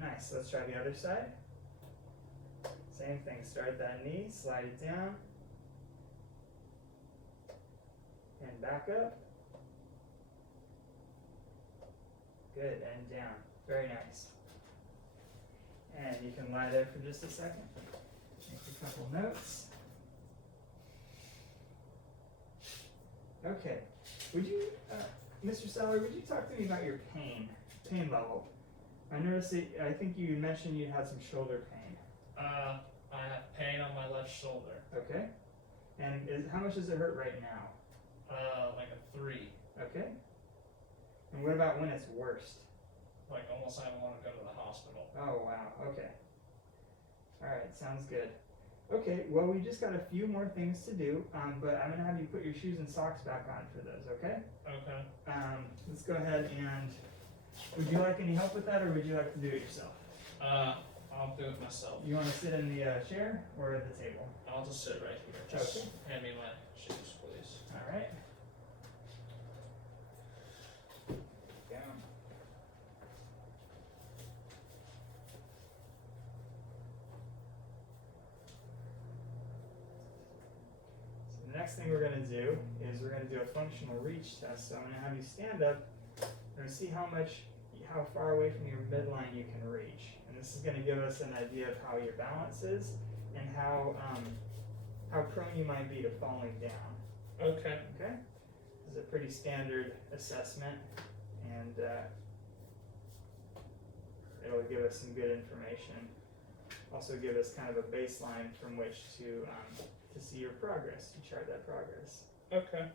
Nice. Let's try the other side. Same thing. Start that knee, slide it down, and back up. Good. And down. Very nice. And you can lie there for just a second. Make a couple notes. Okay. Would you, Mr. Seller, would you talk to me about your pain level? I noticed that, I think you mentioned you had some shoulder pain. I have pain on my left shoulder. Okay. And how much does it hurt right now? Like a 3. Okay. And what about when it's worst? Like almost I don't want to go to the hospital. Oh, wow. Okay. All right. Sounds good. Okay. Well, we just got a few more things to do, but I'm going to have you put your shoes and socks back on for those, okay? Okay. Let's go ahead and, would you like any help with that, or would you like to do it yourself? I'll do it myself. You want to sit in the chair or at the table? I'll just sit right here. Just Okay. hand me my shoes, please. All right. Down. So the next thing we're going to do is we're going to do a functional reach test. So I'm going to have you stand up and see how far away from your midline you can reach. And this is going to give us an idea of how your balance is and how prone you might be to falling down. Okay. Okay? This is a pretty standard assessment, and it'll give us some good information. Also give us kind of a baseline from which to see your progress, to chart that progress. Okay.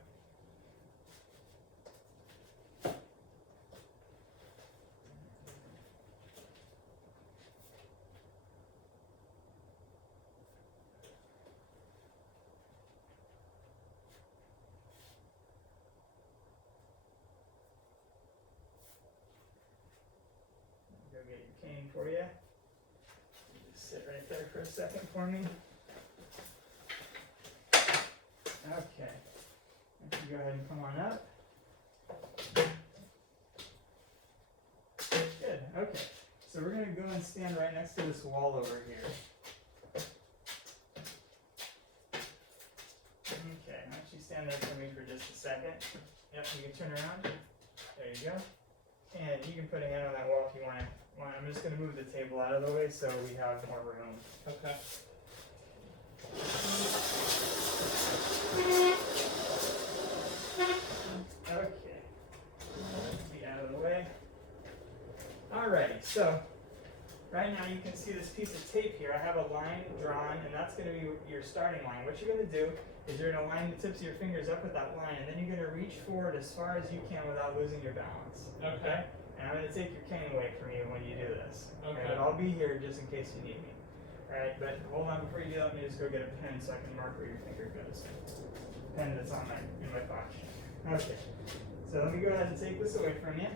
Go get your cane for you. Just sit right there for a second for me. Okay. Why don't you go ahead and come on up. Good. Okay. So we're going to go and stand right next to this wall over here. Okay. Why don't you stand there for me for just a second. Yep. You can turn around. There you go. And you can put a hand on that wall if you want to. I'm just going to move the table out of the way so we have more room. Okay. Okay. Be out of the way. Alrighty, so right now you can see this piece of tape here. I have a line drawn, and that's going to be your starting line. What you're going to do is you're going to line the tips of your fingers up with that line, and then you're going to reach forward as far as you can without losing your balance. Okay. And I'm going to take your cane away from you when you do this. Okay. But I'll be here just in case you need me. Alright, but hold on, before you do that, let me just go get a pen so I can mark where your finger goes. Pen that's in my pocket. Okay. So let me go ahead and take this away from you.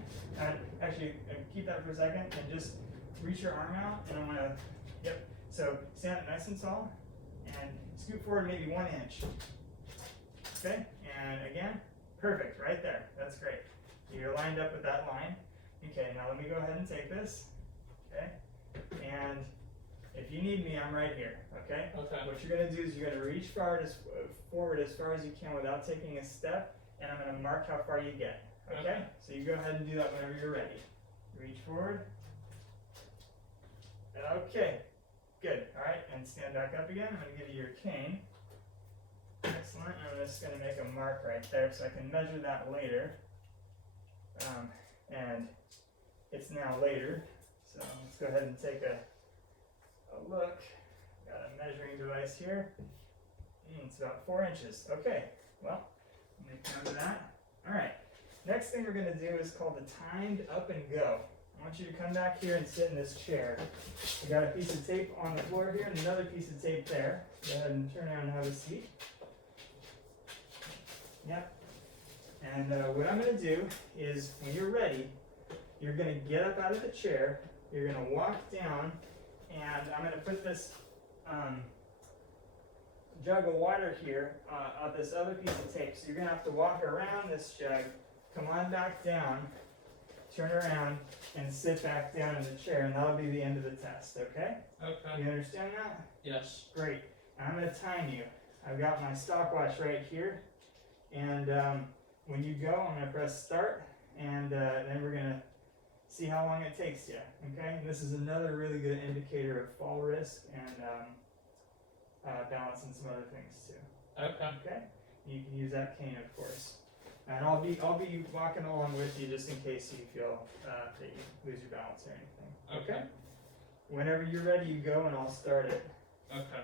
Actually, keep that for a second and just reach your arm out, and I'm going to, yep. So stand up nice and tall and scoot forward maybe 1 inch. Okay, and again, perfect, right there. That's great. You're lined up with that line. Okay, now let me go ahead and take this. Okay, and if you need me, I'm right here. Okay. Okay. What you're going to do is you're going to reach forward as far as you can without taking a step, and I'm going to mark how far you get. Okay? So you go ahead and do that whenever you're ready. Reach forward. Okay. Good. All right. And stand back up again. I'm going to give you your cane. Excellent. I'm just going to make a mark right there so I can measure that later. And it's now later. So let's go ahead and take a look. Got a measuring device here. It's about 4 inches. Okay. Well, make note of that. All right. Next thing we're going to do is called the timed up and go. I want you to come back here and sit in this chair. We got a piece of tape on the floor here and another piece of tape there. Go ahead and turn around and have a seat. Yep. And what I'm going to do is, when you're ready, you're going to get up out of the chair. You're going to walk down, and I'm going to put this jug of water here on this other piece of tape. So you're going to have to walk around this jug, come on back down, turn around, and sit back down in the chair, and that'll be the end of the test, okay? Okay. You understand that? Yes. Great. And I'm going to time you. I've got my stopwatch right here, and when you go, I'm going to press start, and then we're going to see how long it takes you, okay? And this is another really good indicator of fall risk and balance and some other things too. Okay. Okay? You can use that cane, of course. And I'll be walking along with you just in case you feel that you lose your balance or anything. Okay. Whenever you're ready, you go, and I'll start it. Okay.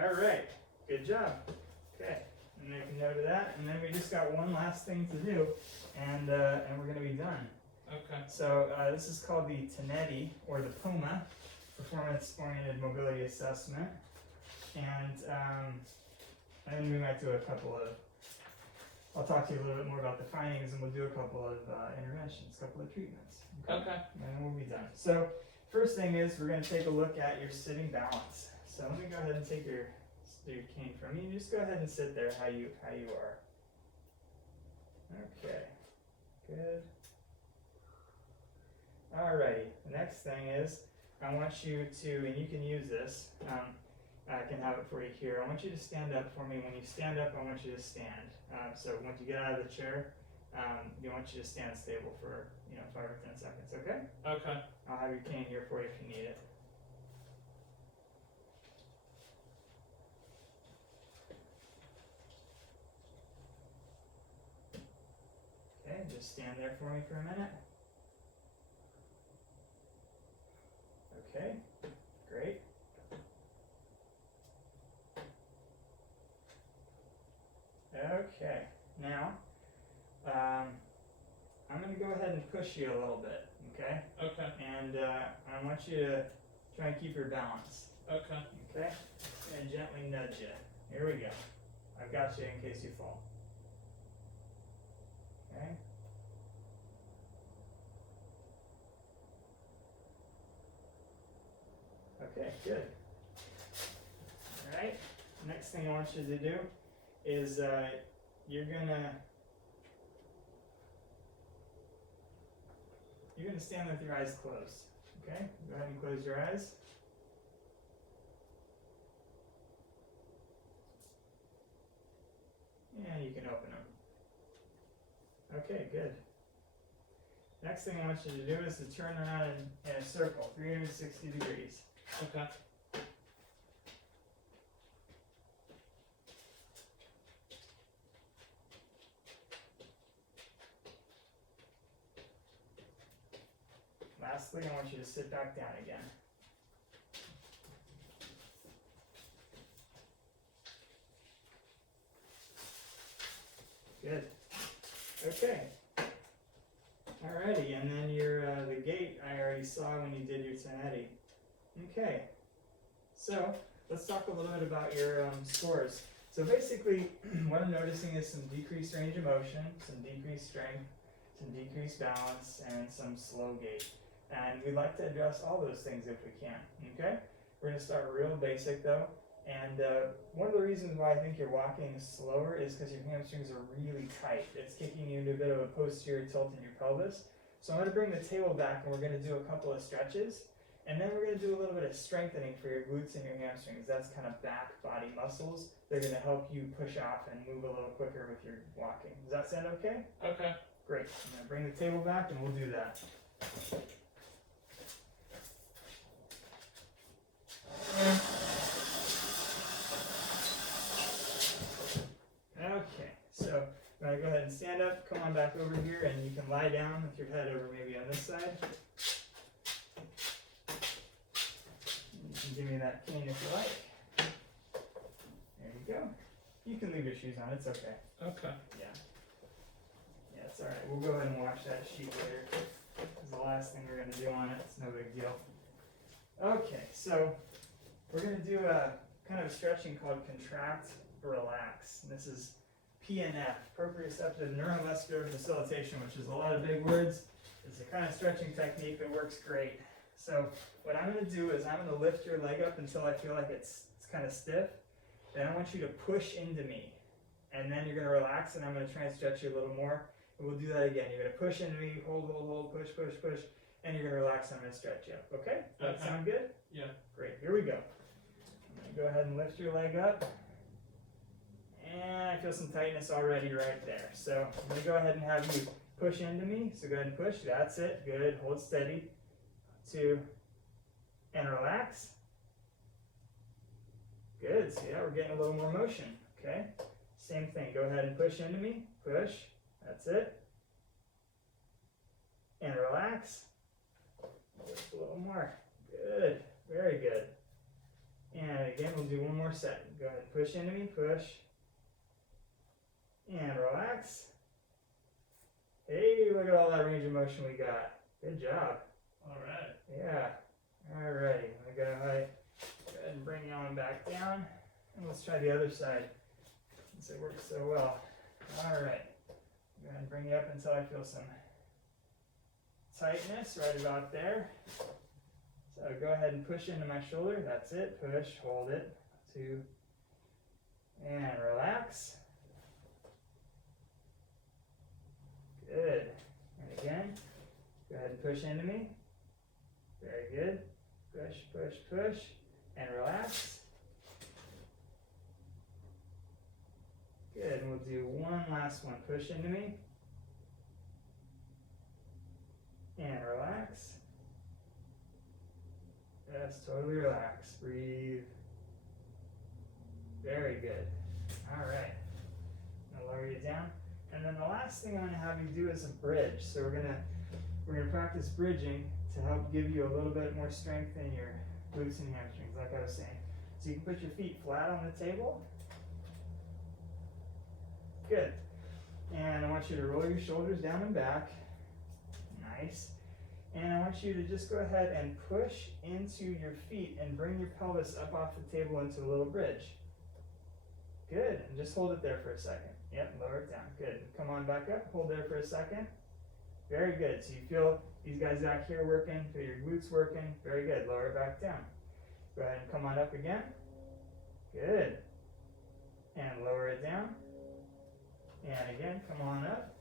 All right, good job. Okay, and make a note of that, and then we just got one last thing to do, and we're gonna be done. Okay. So this is called the Tenetti or the Puma, performance-oriented mobility assessment, and then we might do a couple of, I'll talk to you a little bit more about the findings, and we'll do a couple of interventions, a couple of treatments. Okay. And then we'll be done. So first thing is we're going to take a look at your sitting balance. So let me go ahead and take your cane from you. Just go ahead and sit there how you are. Okay. Good. Alrighty. The next thing is I want you to, and you can use this. I can have it for you here. I want you to stand up for me. When you stand up, I want you to stand. So once you get out of the chair, I want you to stand stable for 5 or 10 seconds. Okay? Okay. I'll have your cane here for you if you need it. Okay, just stand there for me for a minute. Okay, great. Okay, now I'm going to go ahead and push you a little bit, okay? Okay. And I want you to try and keep your balance, Okay. okay? And gently nudge you. Here we go. I've got you in case you fall. Okay? Okay, good. Alright, next thing I want you to do is you're gonna stand with your eyes closed. Okay? Go ahead and close your eyes. And you can open them. Okay, good. Next thing I want you to do is to turn around in a circle, 360 degrees. Okay. Lastly, I want you to sit back down again. Good. Okay. Alrighty, and then your the gait I already saw when you did your 1080. Okay. So let's talk a little bit about your scores. So basically, what I'm noticing is some decreased range of motion, some decreased strength, some decreased balance, and some slow gait. And we'd like to address all those things if we can. Okay. We're going to start real basic though. And one of the reasons why I think you're walking slower is because your hamstrings are really tight. It's kicking you into a bit of a posterior tilt in your pelvis. So I'm going to bring the table back and we're going to do a couple of stretches. And then we're going to do a little bit of strengthening for your glutes and your hamstrings. That's kind of back body muscles. They're going to help you push off and move a little quicker with your walking. Does that sound okay? Okay. Great. I'm going to bring the table back and we'll do that. Okay, so I'm going to go ahead and stand up, come on back over here, and you can lie down with your head over maybe on this side. You can give me that cane if you like. There you go. You can leave your shoes on, it's okay. Okay. Yeah. Yeah, it's alright. We'll go ahead and wash that sheet later. It's the last thing we're going to do on it. It's no big deal. Okay, so we're going to do a kind of a stretching called contract, relax. And this is PNF, proprioceptive neuromuscular facilitation, which is a lot of big words. It's a kind of stretching technique that works great. So what I'm going to do is I'm going to lift your leg up until I feel like it's kind of stiff. Then I want you to push into me. And then you're going to relax, and I'm going to try and stretch you a little more. And we'll do that again. You're going to push into me, hold, push, and you're going to relax, and I'm going to stretch you up. Okay? Does that sound good? Yeah. Great. Here we go. I'm going to go ahead and lift your leg up. And I feel some tightness already right there. So I'm going to go ahead and have you push into me. So go ahead and push. That's it. Good. Hold steady. 2. And relax. Good. See that? We're getting a little more motion. Okay? Same thing. Go ahead and push into me. Push. That's it. And relax. Just a little more. Good. Very good. And again, we'll do one more set. Go ahead and push into me. Push. And relax. Hey, look at all that range of motion we got. Good job. All right. Yeah. Alrighty. go ahead and bring you on back down. And let's try the other side, since it works so well. Alright, go ahead and bring you up until I feel some tightness right about there. So go ahead and push into my shoulder. That's it. Push, hold it. 2, and relax. Good. And again, go ahead and push into me. Very good. Push, push, push, and relax. Good, and we'll do one last one. Push into me. And relax. Yes, totally relax. Breathe. Very good. Alright. I'll lower you down. And then the last thing I'm going to have you do is a bridge. So we're gonna practice bridging to help give you a little bit more strength in your glutes and hamstrings, like I was saying. So you can put your feet flat on the table. Good. And I want you to roll your shoulders down and back. Nice. And I want you to just go ahead and push into your feet and bring your pelvis up off the table into a little bridge. Good. And just hold it there for a second. Yep, lower it down. Good. Come on back up. Hold there for a second. Very good. So you feel these guys back here working, feel your glutes working. Very good. Lower it back down. Go ahead and come on up again. Good. And lower it down. And again, come on up.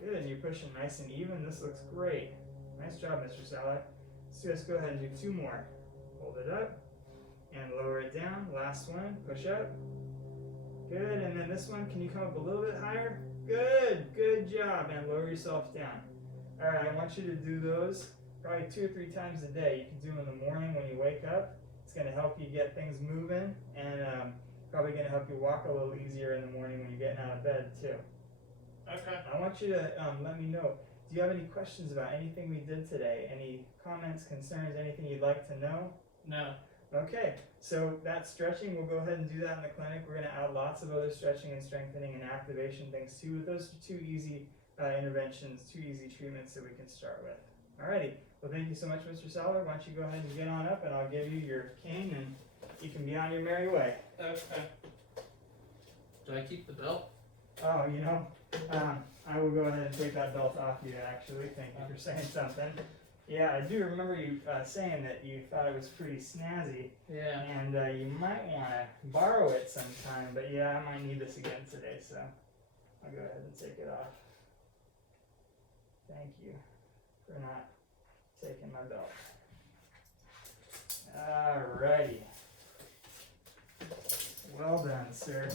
Good, and you're pushing nice and even. This looks great. Nice job, Mr. Salad. So just go ahead and do 2 more. Hold it up and lower it down. Last one, push up. Good, and then this one, can you come up a little bit higher? Good, good job, and lower yourself down. All right, I want you to do those probably 2 or 3 times a day. You can do them in the morning when you wake up. It's going to help you get things moving, and probably going to help you walk a little easier in the morning when you're getting out of bed too. Okay. I want you to let me know, do you have any questions about anything we did today? Any comments, concerns, anything you'd like to know? No. Okay, so that stretching, we'll go ahead and do that in the clinic. We're going to add lots of other stretching and strengthening and activation things too. But those are 2 easy interventions, 2 easy treatments that we can start with. Alrighty, well thank you so much, Mr. Sauer. Why don't you go ahead and get on up and I'll give you your cane and you can be on your merry way. Okay. Do I keep the belt? Oh, you know, I will go ahead and take that belt off you actually. Thank you for saying something. Yeah, I do remember you saying that you thought it was pretty snazzy. Yeah. And you might want to borrow it sometime, but yeah, I might need this again today, so I'll go ahead and take it off. Thank you for not taking my belt. Alrighty. Well done, sir.